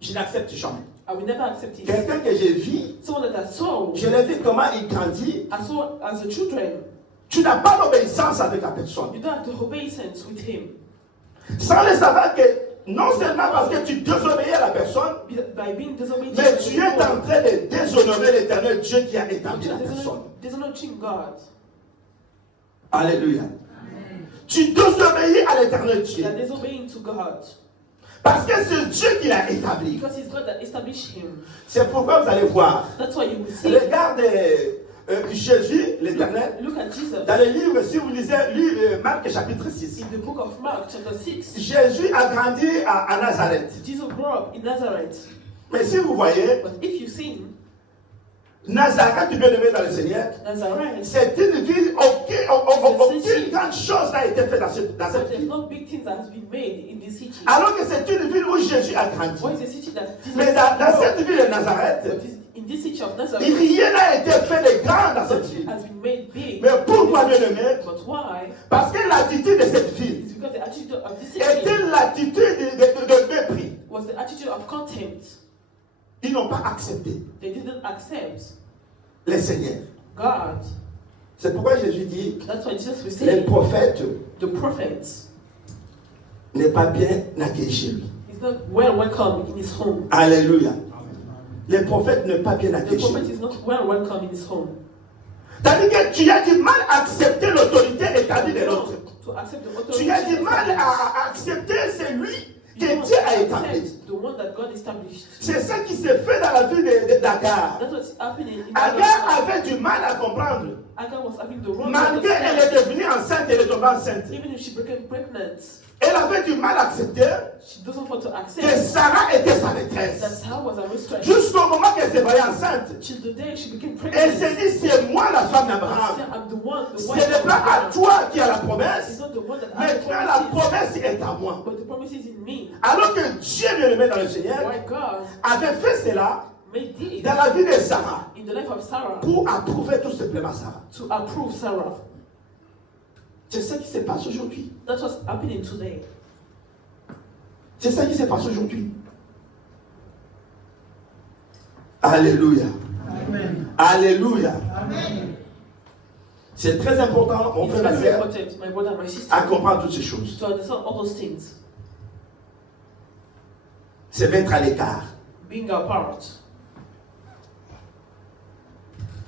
Je n'accepte jamais. I will never accept it. Quelqu'un que j'ai vu, Someone that I saw, je l'ai vu comment il grandit. I saw as a children. Tu n'as pas d'obéissance avec la personne. You don't have to obey sense with him. Sans le savoir que non seulement parce que tu désobéis à la personne, By being disobedient, mais tu es en train de déshonorer l'éternel Dieu qui a établi la personne. dishonoring God. Alléluia. Tu désobéis à l'éternel You Dieu. are disobeying to God. Parce que c'est Dieu qui l'a établi. Because it's God that established him. C'est pourquoi vous allez voir. That's why you will see. Regardez Jésus, l'éternel. Look at Jesus. Dans le livre, si vous lisez Marc chapitre 6, In the book of Mark, chapter 6, Jésus a grandi à Nazareth. Jesus grew up in Nazareth. Mais si vous voyez, But if you see Nazareth, tu bien aimé dans le Seigneur, Nazareth, c'est une ville, aucune grande chose n'a été faite dans cette but there's ville. no big things that has been made in this city. Alors que c'est une ville où Jésus a grandi. What is a city that Jesus Mais dans grew up? cette ville de Nazareth, But in this city of Nazareth, rien n'a été fait de grand dans cette ville. has been made big. Mais pourquoi, bien aimé? But why? Parce que l'attitude de cette ville It's because the attitude of this city était l'attitude de mépris. was the attitude of contempt. Ils n'ont pas accepté They didn't accept le Seigneur. God. C'est pourquoi Jésus dit, That's why Jesus will les say, prophètes the prophets n'est pas bien accueilli chez lui. is not well welcome in his home. Alléluia. Les prophètes n'est pas bien The accueilli chez prophet lui. is not well welcome in his home. C'est-à-dire que tu as du mal à accepter l'autorité établie de l'autre. To accept the authority. Tu as du mal established. à accepter celui You que don't Dieu a établi. accept the one that God established. C'est ça qui s'est fait dans la vie d'Agar. That's what's happening in Agar Agar. avait du mal à comprendre. Agar was having the wrong Malgré qu'elle est understanding. devenue enceinte, elle est tombée enceinte. Even if she became pregnant, Elle avait du mal à accepter she doesn't want to que accept Sarah était sa that maîtresse. Sarah was a mistress. Jusqu'au moment qu'elle s'est voyée enceinte, Till the day she became elle pregnant. s'est dit, c'est moi la femme She d'Abraham. said, I'm the one, the Ce wife n'est of pas à Abraham. toi qui a la It's promesse. not the one that I Maintenant, la promesse est à moi. but the promise is in me. Alors que Dieu, bien-aimé dans le Seigneur, Why God avait fait cela made it dans la vie de Sarah in the life of Sarah pour approuver tout simplement Sarah. to approve Sarah. C'est ce qui se passe aujourd'hui. That's what's happening today. C'est ça qui se passe aujourd'hui. Alléluia. Amen. Alléluia. Amen. C'est très important, mon It's frère, ma very sœur, important, my brother and my sister, à comprendre toutes ces choses. to understand all those things. C'est mettre à l'écart. Being apart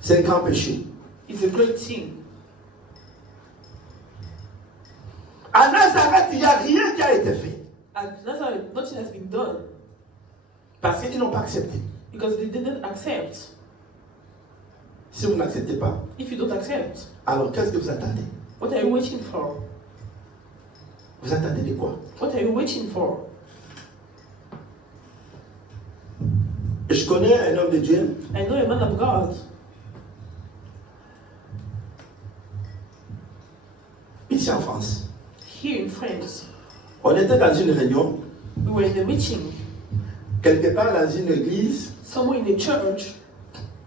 C'est un grand péché. is a great thing. À Nazareth, il n'y a rien qui a été fait. At Nazareth, nothing has been done Parce qu'ils n'ont pas accepté. because they didn't accept. Si vous n'acceptez pas, If you don't accept, alors qu'est-ce que vous attendez? what are you waiting for? Vous attendez de quoi? What are you waiting for? Je connais un homme de Dieu. I know a man of God. Ici en France. Here in France, On était dans une réunion, we were in a meeting, quelque part dans une église. somewhere in a church.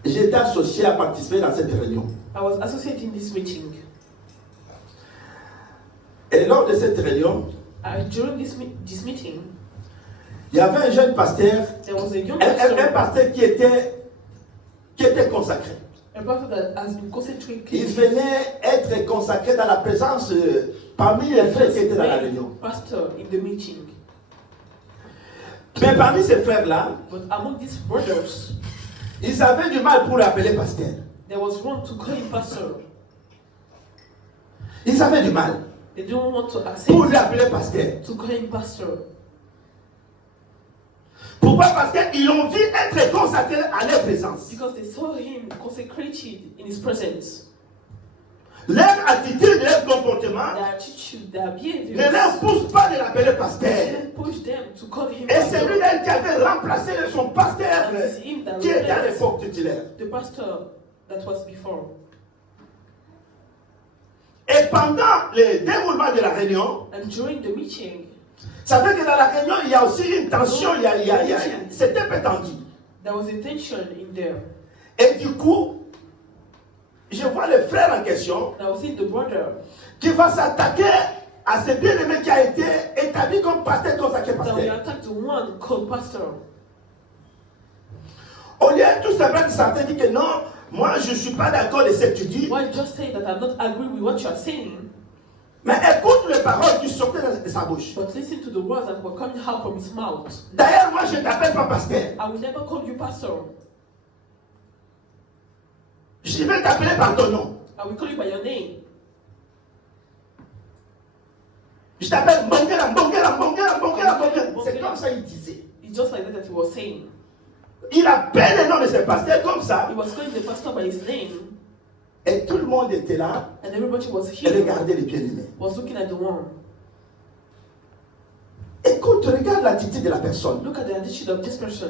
J'ai été associé à participer dans cette réunion. I was associated in this meeting. Et lors de cette réunion, During this meeting, il y avait un jeune pasteur, there was a young un pastor, pasteur qui était consacré. a pastor that has been concentrated. Il venait être consacré dans la présence parmi les frères qui étaient dans la réunion. Pastor in the meeting. Mais parmi ces frères-là, But among these brothers, ils avaient du mal pour l'appeler pasteur. there was one to call him pastor. Ils avaient du mal They didn't want to pour accept l'appeler pasteur. to call him pastor. Pourquoi? Parce qu'ils ont vu être consacrés à leur présence. Because they saw him consecrated in his presence. Leur attitude, leur comportement Their attitude, their ne behavior leur pousse pas de l'appeler pasteur. didn't push them to call him Et c'est pastor. lui-même qui avait remplacé son pasteur And it's him that qui était à replaced l'époque titulaire. the pastor that was before. Et pendant le déroulement de la réunion, And during the meeting, ça veut dire que dans la réunion, il y a aussi une tension, c'était un peu tendu. there was a tension in there. Et du coup, je vois le frère en question And I was seeing the brother qui va s'attaquer à ce bien-aimé qui a été établi comme pasteur consacré that will pasteur. attack the one called pastor. Au lieu tout simplement de s'attendre dit que non, moi je ne suis pas d'accord de ce que tu dis, Why just say that I'm not agree with what you are saying, mais écoute les paroles qui sortaient de sa bouche. but listen to the words that were coming out from his mouth. D'ailleurs, moi je ne t'appelle pas pasteur. I will never call you pastor. Je vais t'appeler par ton nom. I will call you by your name. Je t'appelle Mbongela, Mbongela, Mbongela, Mbongela, Mbongela. C'est comme ça qu'il disait. It's just like that he was saying. Il appelle le nom de ses pasteurs comme ça. He was calling the pastor by his name, Et tout le monde était là and everybody was et here, regardait les bien-aimés. was looking at the one. Écoute, regarde l'attitude de la personne. Look at the attitude of this person.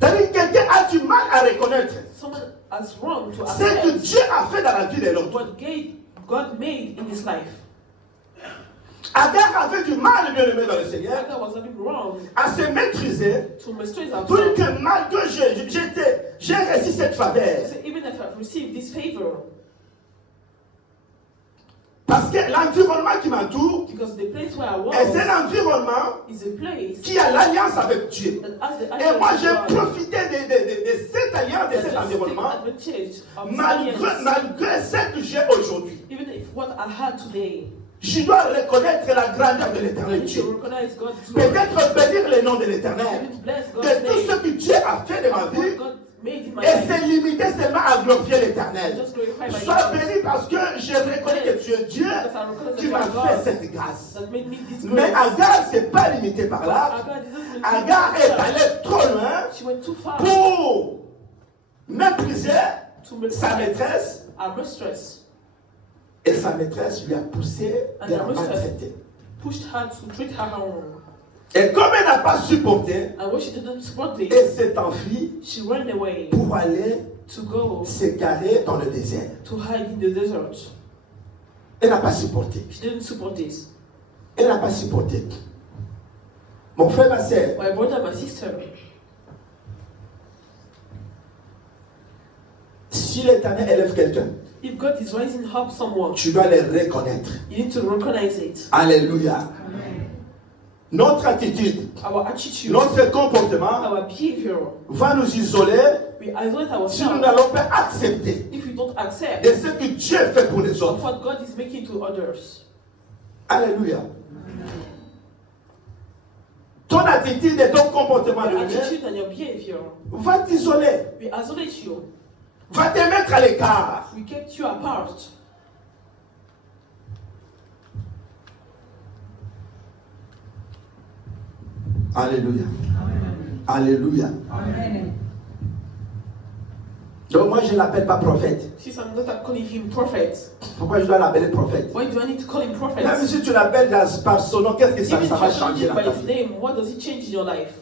C'est-à-dire que quelqu'un a du mal à reconnaître Someone has wrong to ce que accept Dieu a fait dans la vie de l'autre. what God made in his life. Agar avait du mal, bien-aimé dans le Seigneur, Agar was having wrong à se maîtriser to master his pour himself. que malgré j'ai reçu cette faveur. So even if I've received this favor, Parce que l'environnement qui m'entoure because the place where I was est un environnement is a place qui a l'alliance avec Dieu. that has the Et moi, alliance j'ai of God, profité de cette alliance, de that cet just take environnement, advantage of this alliance. malgré ce que j'ai aujourd'hui. Even if what I had today, Je dois reconnaître la grandeur de I l'éternel need Dieu. to recognize God's glory. Peut-être bénir le nom de I l'éternel. need to bless God's De tout name. ce que Dieu a fait de ma Of what vie, God made in my Et life. c'est limité seulement à glorifier l'Éternel. Just glorify my Sois God. béni parce que je reconnais que tu es Dieu Because I recognize qui that m'a you are fait God cette grâce. that made me this Mais grace. Agar, c'est pas limité par là. Agar doesn't mean Agar est allée trop loin She went too far pour mépriser to sa maîtresse. our mistress. Et sa maîtresse lui a poussé de la maltraiter. Pushed her to treat her wrong. Et comme elle n'a pas supporté, And when she didn't support this, elle s'est enfuie she ran away pour aller to go s'égarer dans le désert. to hide in the desert. Elle n'a pas supporté. She didn't support this. Elle n'a pas supporté. Mon frère, ma soeur, My brother, my sister, si l'Éternel élève quelqu'un, if God is rising up someone, tu dois les reconnaître. you need to recognize it. Alléluia. Notre attitude, Our attitude, notre comportement our behavior, va nous isoler we isolate si nous ourselves n'allons pas accepter if we don't accept de ce que Dieu fait pour les of autres. what God is making to others. Alléluia. Ton attitude et ton comportement de Your vie attitude and your behavior, va t'isoler, we isolate you. va te mettre à l'écart. We kept you apart. Alléluia. Alléluia. Donc moi je ne l'appelle pas prophète. See, I'm not calling him prophet. Pourquoi je dois l'appeler prophète? Why do I need to call him prophet? Même si tu l'appelles par son nom, qu'est-ce que ça, Even ça if va you're calling changer him dans by ta his vie? name, what does it change in your life?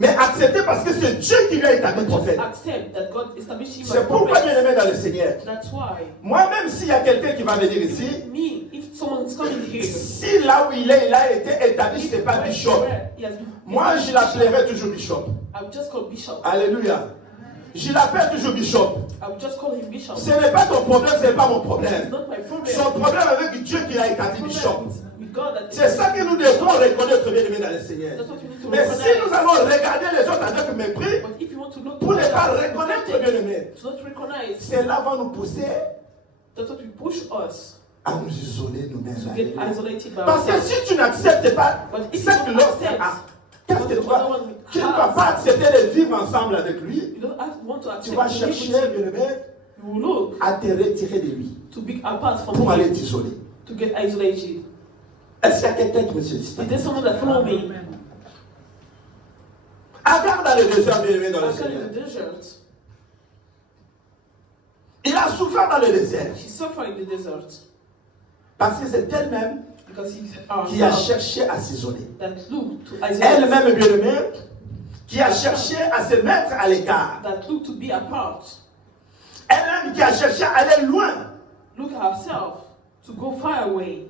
Mais accepter parce que c'est Dieu qui lui a établi Just prophète. accept that God established him as C'est pourquoi bien prophet. aimé dans le Seigneur. That's why. Moi-même, s'il y a quelqu'un qui va venir ici, Me, if someone is coming here, si là où il a été établi, c'est pas bishop. he has been, Moi, je l'appellerai toujours bishop. I would just call bishop. Alléluia. Je l'appelle toujours bishop. I would just call him bishop. Ce n'est pas ton problème, ce n'est pas mon It's problème. not my problem. Son problème avec Dieu qui l'a établi bishop. Problem with God that C'est ça que nous devons reconnaître bien aimé dans le Seigneur. that's what we need to Mais si nous recognize. allons regarder les autres avec mépris, But if you want to look pour ne pas others, reconnaître bien aimé, to not recognize, cela va nous pousser that's what will push us à nous isoler nous-mêmes. to get isolated by Parce que ourselves. si tu n'acceptes pas But if cette you don't l'autre accept a, qu'est-ce que what tu the ne other vas one pas has, accepter de vivre ensemble avec lui, you don't want to tu accept vas to live with chercher him. bien aimé You will look à te retirer de lui to be apart from pour aller him, t'isoler. to get isolated. Est-ce qu'il y a quelqu'un qui me dit Is there someone that follow me? Agar dans le désert, bien aimé dans le Agar Seigneur. in the desert. Il a souffert dans le désert She suffered in the desert parce que c'est elle-même because he qui a cherché à s'isoler. that looked to isolate, Elle-même, bien aimé, qui a cherché à se mettre à l'écart. that looked to be apart. Elle-même qui a cherché à aller loin. Look at herself to go far away.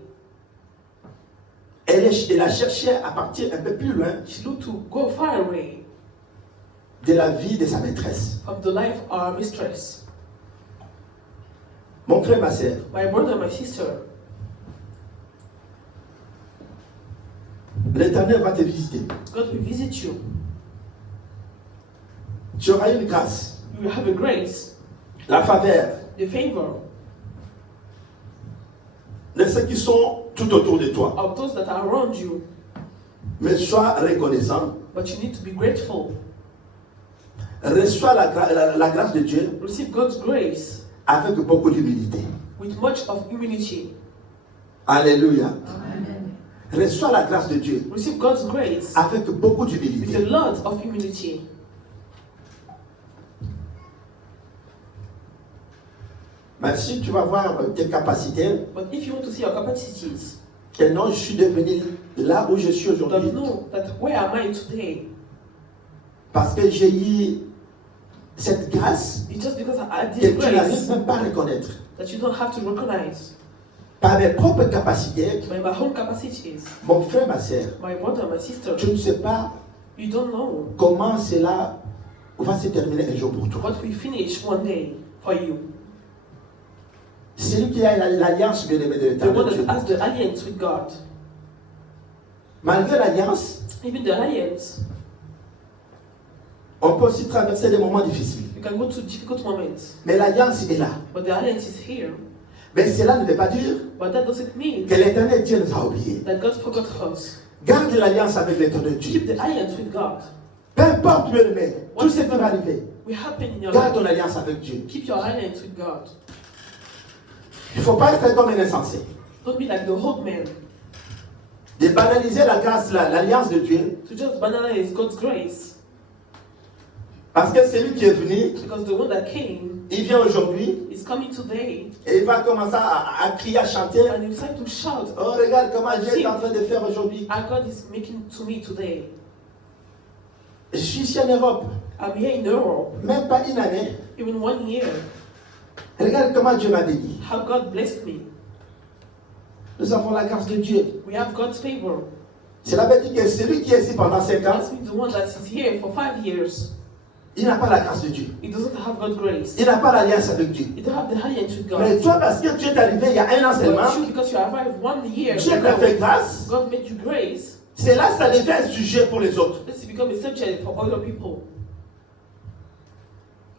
Elle a cherché à partir un peu plus loin She looked to go far away de la vie de sa maîtresse. from the life of our mistress. Mon frère, ma soeur, My brother, my sister, l'Éternel va te visiter. God will visit you. Tu auras une grâce, You will have a grace, la faveur the favor de ceux qui sont tout autour de toi. of those that are around you. Mais sois reconnaissant. But you need to be grateful. Reçois la grâce de Dieu Receive God's grace avec beaucoup d'humilité. with much of humility. Alléluia. Reçois la grâce de Dieu Receive God's grace avec beaucoup with a d'humilité. lot of humility. Mais si tu vas voir tes capacités, But if you want to see your capacities, que non, je suis devenu là où je suis then aujourd'hui know that where am I today? parce que j'ai eu cette grâce It's just because I had que this tu n'arrives grace même pas à reconnaître. that you don't have to recognize Par mes propres capacités, by my own capacities. mon frère, ma soeur, My brother, my sister, tu ne sais pas you don't know comment cela va se terminer un jour pour toi. what will finish one day for you. Celui qui a l'alliance bien-aimée de The one l'Éternel, that has the alliance with God. malgré l'alliance, Even the alliance, on peut aussi traverser des moments difficiles. you can go to difficult moments. Mais l'alliance est là. But the alliance is here. Mais cela ne veut pas dire But that doesn't mean que l'Éternel Dieu nous a oubliés. that God forgot us. Garde l'alliance avec l'Éternel Dieu. Keep the alliance with God. Peu importe, bien aimé, tout ce qui va arriver, will happen in your garde ton life. alliance avec Dieu. Keep your alliance with God. Il ne faut pas être comme un insensé. Don't be like the hope man. De banaliser la grâce, l'alliance de Dieu. To just banalize God's grace. Parce que celui qui est venu, Because the one that came il vient aujourd'hui is coming today. et il va commencer à crier, à chanter. And you start to shout, Oh, regarde comment Dieu est en train de faire aujourd'hui. our God is making to me today. Je suis ici en Europe, I'm here in Europe, même pas une année. even 1 year. Regarde comment Dieu m'a béni. How God blessed me. Nous avons la grâce de Dieu. We have God's favor. Cela veut dire que celui qui est ici pendant 5 ans, That's the one that is here for 5 years. il n'a pas la grâce de Dieu. He doesn't have God's grace. Il n'a pas l'alliance avec Dieu. You don't have the alliance with God. Mais toi, parce que tu es arrivé il y a un an But seulement, you, because you arrived 1 year Dieu t'a ago, fait grâce. God made you grace. C'est là que ça devient un sujet pour les autres. This has become a subject for other people.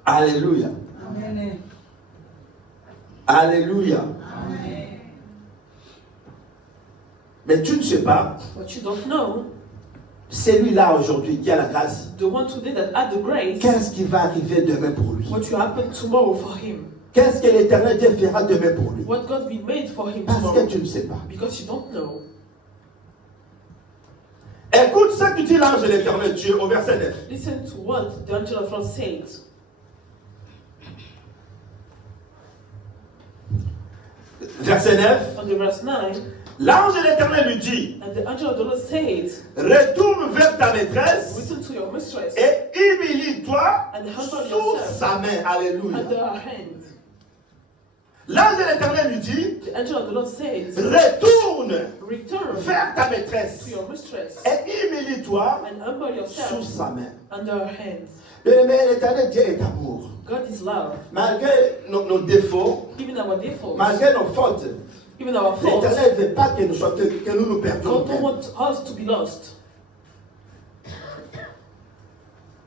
Alléluia. Amen. Alléluia. Amen. Mais tu ne sais pas, What you don't know, celui-là aujourd'hui qui a la grâce, the one today that had the grace, qu'est-ce qui va arriver demain pour lui? what will happen tomorrow for him. Qu'est-ce que l'Éternel Dieu fera demain pour lui? What God will made for him Parce que tomorrow. tu ne sais pas. Because you don't know. Écoute ce que dit l'ange de l'Éternel Dieu au verset 9. Listen to what the angel of God said. Verset 9. On the verse 9, L'ange de l'Éternel lui dit, and the angel of the Lord said, retourne vers ta maîtresse return to your mistress et humilie-toi and humble sous yourself sa main. Alléluia. under her hand. L'ange de l'Éternel lui dit, The angel of the Lord said, retourne return vers ta maîtresse to your mistress et humilie-toi and humble sous yourself sa main. under her hand. Bien-aimé, l'Éternel Dieu est amour. God is love. Malgré nos défauts, Even our defaults, malgré nos fautes, even our faults, l'Éternel ne veut pas que nous nous perdions. God don't want us to be lost.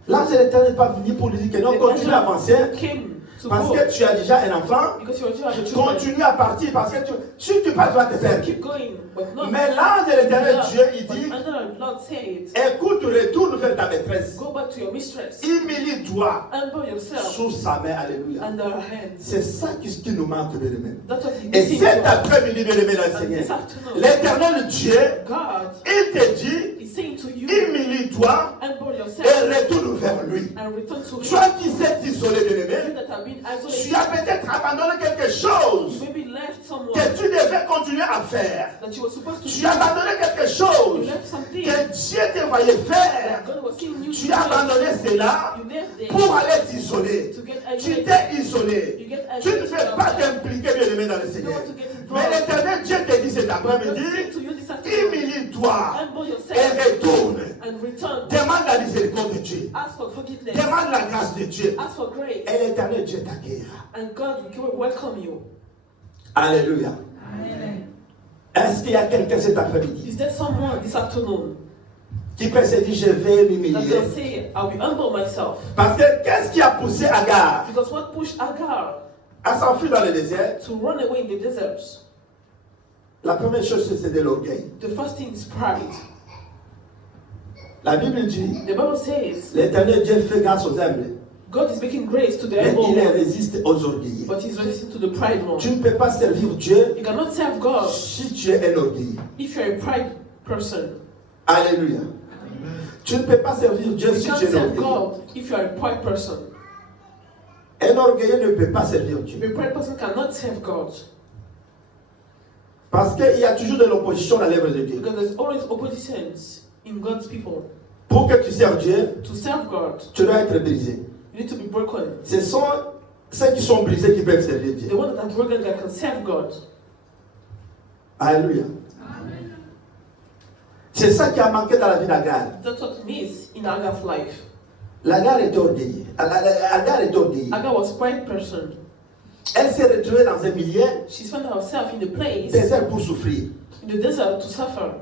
L'ange de l'Éternel n'est pas venu pour lui dire que non, The continue à avancer came to parce go que tu as déjà un enfant. because you already have a children. Continue à partir parce que si tu pars, tu vas te perdre. Keep going, but not. Mais l'ange de l'Éternel Dieu, il But dit, the angel of the Lord said, écoute, retourne vers ta maîtresse. go back to your mistress, Humilie-toi humble yourself sous sa main. Alléluia. under her hand. C'est ça qui nous manque, bien aimé. That's what he Et did. cet après-midi, bien aimé dans le And Seigneur, this afternoon, l'Éternel Dieu, God il te dit, is saying to you, humilie-toi humble et yourself retourne vers lui. and return to him. Toi qui s'est isolé, bien You aimé, that have been tu isolated, as peut-être abandonné quelque you chose maybe left someone que tu devais continuer à faire. that you were supposed to Tu do. as abandonné quelque You chose left something que Dieu te voyait faire. that God was seeing you Tu to as do. abandonné cela You left there pour aller t'isoler. to get Tu isolated. t'es isolé. You get Tu ne isolated fais pas yourself. t'impliquer, bien aimé, dans le You don't Seigneur. want to get Mais involved. l'Éternel Dieu te dit cet God is saying après-midi, to you this afternoon, humilie-toi humble et yourself retourne. and return. Demande la miséricorde de Dieu. Ask for forgiveness. Demande la grâce de Dieu. Ask for grace. Et l'Éternel Dieu t'accueillera. And God will welcome you. Alléluia. Amen. Est-ce qu'il y a quelqu'un cet après-midi Is there someone this afternoon qui peut se dire, je vais that m'humilier? will say, I will humble myself? Parce que qu'est-ce qui a poussé Agar Because what pushed Agar à s'enfuir dans le désert? to run away in the desert? La première chose, c'est de l'orgueil. The first thing is pride. La Bible dit, The Bible says l'Éternel Dieu fait grâce aux humbles, God is making grace to the mais humble il one, résiste aux orgueilleux. but he's resisting to the pride one. Tu ne peux pas servir Dieu You cannot serve God si tu es un orgueilleux. if you're a pride person. Alléluia. Tu ne peux pas servir Dieu You si can't tu es un serve orgueilleux. God if you're a pride person. Un orgueilleux ne peut pas servir A Dieu. pride person cannot serve God Parce qu'il y a toujours de l'opposition dans l'œuvre de Dieu. because there's always oppositions in God's people. Pour que tu serves Dieu, To serve God, tu dois être brisé. you need to be broken. Ce sont ceux qui sont brisés qui peuvent servir The Dieu. one that are broken that can serve God. Alléluia. C'est ça qui a manqué dans la vie d'Agar. That's what it means in Agar's life. Agar est orgueilleux. Agar est orgueilleux. Agar was a pride person. Elle s'est retrouvée dans un milieu She found herself in the place, désert pour souffrir. in the desert, to suffer.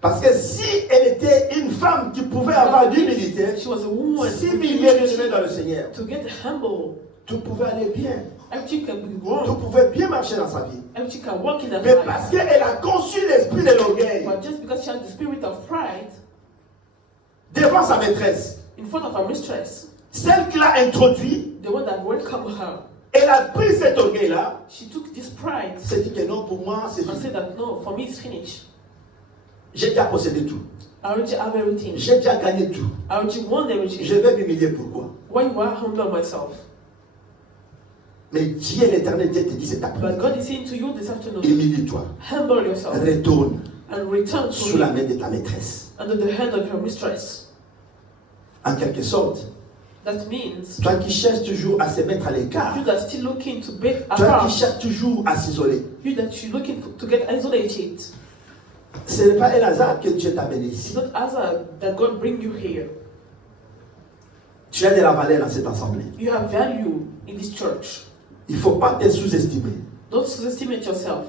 Parce que si elle était une femme qui pouvait avoir l'humilité, She was a woman 6 milliers de dans le Seigneur, to get humble. tout pouvait aller bien. Everything can be Tout wrong. pouvait bien marcher dans sa vie. Everything can work in her Mais life. parce qu'elle a conçu l'esprit de l'orgueil But just because she had the spirit of pride devant sa maîtresse, in front of her mistress, celle qui l'a introduit, the one that welcomed her, elle a pris cet orgueil-là, she took this pride s'est dit que non, pour moi, c'est and fini. said that no, for me it's finished. J'ai déjà possédé tout. I already have everything. J'ai déjà gagné tout. I already won everything. Je vais m'humilier pourquoi? Why do I humble myself? Mais Dieu, l'éternel Dieu te dit cet But après-midi, God is saying to you this afternoon, humilie-toi, humble yourself retourne and return sous to la me main de ta maîtresse. under the hand of your mistress. En quelque sorte, That means toi qui cherches toujours à se mettre à l'écart, you that still looking to be toi qui apart, cherches toujours à s'isoler, you that you looking to get isolated. ce n'est pas un hasard que Dieu t'a amené It's ici. not hazard that God bring you here. Tu as de la valeur dans cette assemblée. You have value in this church. Il ne faut pas te sous-estimer. Don't sous-estimate yourself.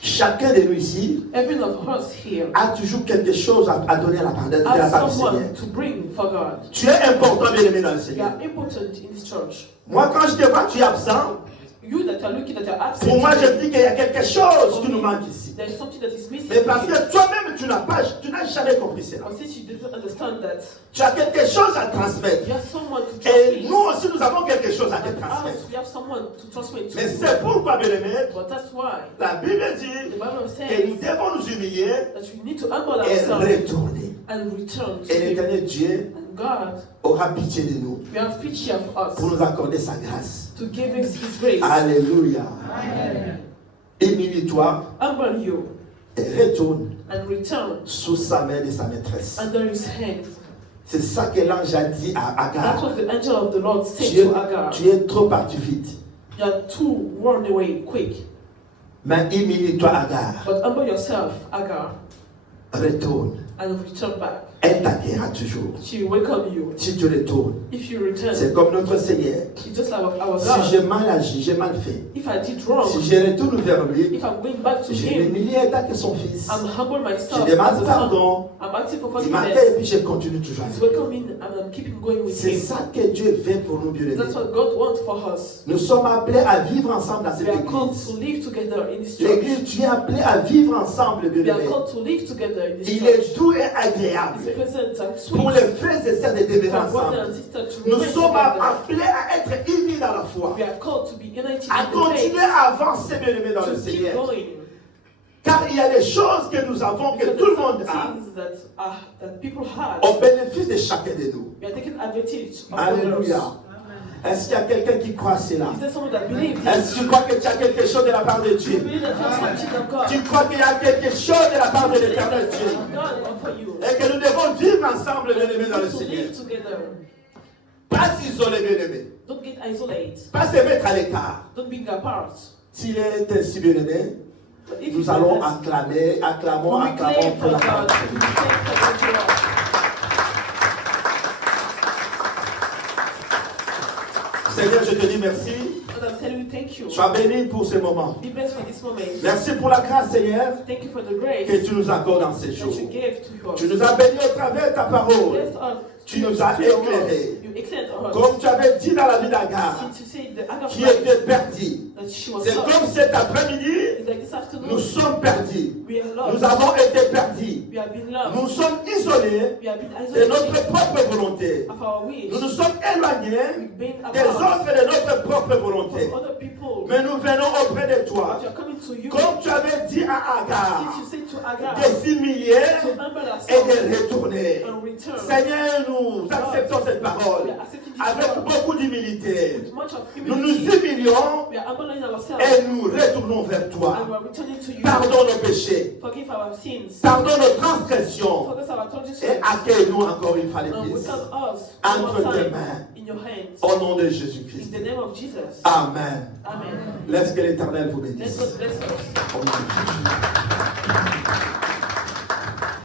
Chacun de nous ici Every one of us here a toujours quelque chose à donner à la part de la has part du Seigneur. someone to bring for God. Tu es important, bien-aimé, dans le You Seigneur. are important in this church. Moi, quand je te vois, tu es absent. You that are looking at your absent, Pour moi, je me dis qu'il y a quelque chose qui nous manque ici. there is something that is missing. Mais parce que toi-même, tu n'as jamais compris cela. Or since you didn't understand that, Tu as quelque chose à transmettre. you have someone to Et transmit. nous aussi, nous avons quelque chose à te And transmettre. us, we have someone to transmit to. Mais c'est pourquoi, bien-aimé, But that's why la Bible the dit Bible que nous says devons nous humilier that we need to humble et ourselves retourner. and return to Et Him. l'éternel Dieu And God, aura pitié de nous we have pity of us pour nous accorder sa grâce. to give us His grace. Alléluia. Amen. Humilie-toi Humble you et retourne and return sous sa main de sa maîtresse. under His hand. C'est ça que l'ange a dit à That's Agar. what the angel of the Lord said Tu es, to Agar. tu es trop parti vite. You are too worn away quick. Mais humilie-toi, Agar. But humble yourself, Agar, Retourne. and return back. Elle t'accueillera toujours. She will welcome you. Si tu retournes, If you return, c'est comme notre Seigneur. it's just like our Si God. j'ai mal agi, j'ai mal fait. If I did wrong, Si je retourne vers lui, if I'm going back to je Him, m'humilie en tant que son fils. I'm humble Je myself as demande a son. pardon. I'm asking for Il m'accueille et forgiveness. puis je continue toujours. He's welcoming and I'm keeping going with C'est Him. ça que Dieu veut pour nous, bien-aimés. That's what God wants for us. Nous sommes appelés à vivre ensemble dans cette We are called église. to live together in this church. L'église, tu es appelé à vivre ensemble, We are bien-aimés. called to live together in this Il church. est doux et agréable It's pleasant and sweet. pour les frères et sœurs de demeurer For brother ensemble. and sister to Nous remain sommes together. appelés à être unis dans la foi, We are called to be united à in the faith. continuer à avancer, bien-aimés, dans le To keep Seigneur. going. Car il y a des choses que nous avons, que Because tout le there's monde some a, things that people have. au bénéfice de chacun de nous. We are taking advantage of Alléluia. others. Est-ce qu'il y a quelqu'un qui croit cela? Is there someone that believes Est-ce this? que tu crois que tu as quelque chose de la part de You Dieu? believe that you have something of God. Tu crois qu'il y a quelque chose de la part de l'éternel Dieu? God offer you. Et que nous devons vivre ensemble, bien-aimés, dans le To Seigneur. live together. Pas s'isoler, bien-aimés. Don't get isolated. Pas se mettre à l'écart. Don't be apart. S'il est ainsi, bien-aimés, But if nous you allons do that, acclamer, acclamons, we acclamons claim pour for la God. parole. We claim for God. Seigneur, je te dis merci. And I'm telling you, thank you. Sois béni pour ce moment. Be blessed for this moment. Merci pour la grâce, Seigneur, Thank you for the grace que tu nous accordes en ces that jours. you gave to us. Tu nous as bénis au travers de ta parole. Blessed us. Tu nous as through your éclairés. words. You declared us. Comme tu avais dit dans la vie d'Agar, Since you said the act of qui life, était perdu. that she was C'est lost. comme cet après-midi, It's like this afternoon. nous sommes perdus. We are lost. Nous avons été perdus. We have been lost. Nous sommes isolés We have been de isolated notre propre volonté. of our wish. Nous nous sommes éloignés We've been des apart autres de notre propre volonté. from other people. Mais nous venons auprès de toi. But you are coming to you. Comme tu avais dit à Agar, Since you said to Agar de s'humilier to humble et ourselves de retourner. and return. Seigneur, nous acceptons cette parole We are accepting this avec word beaucoup d'humilité. with much of Nous nous humility. humilions We are humbling ourselves et nous retournons vers and toi. we are returning to you. Pardonne nos péchés, Forgive our sins. pardonne nos transgressions Forgive our et transgressions. accueille-nous encore une fois de And plus. welcome us Entre one more tes time mains. in your hands. Au nom de In Jésus-Christ. the name of Jesus. Amen. Amen. Laisse que l'Éternel vous Let bénisse. God bless us. Au nom de Jésus.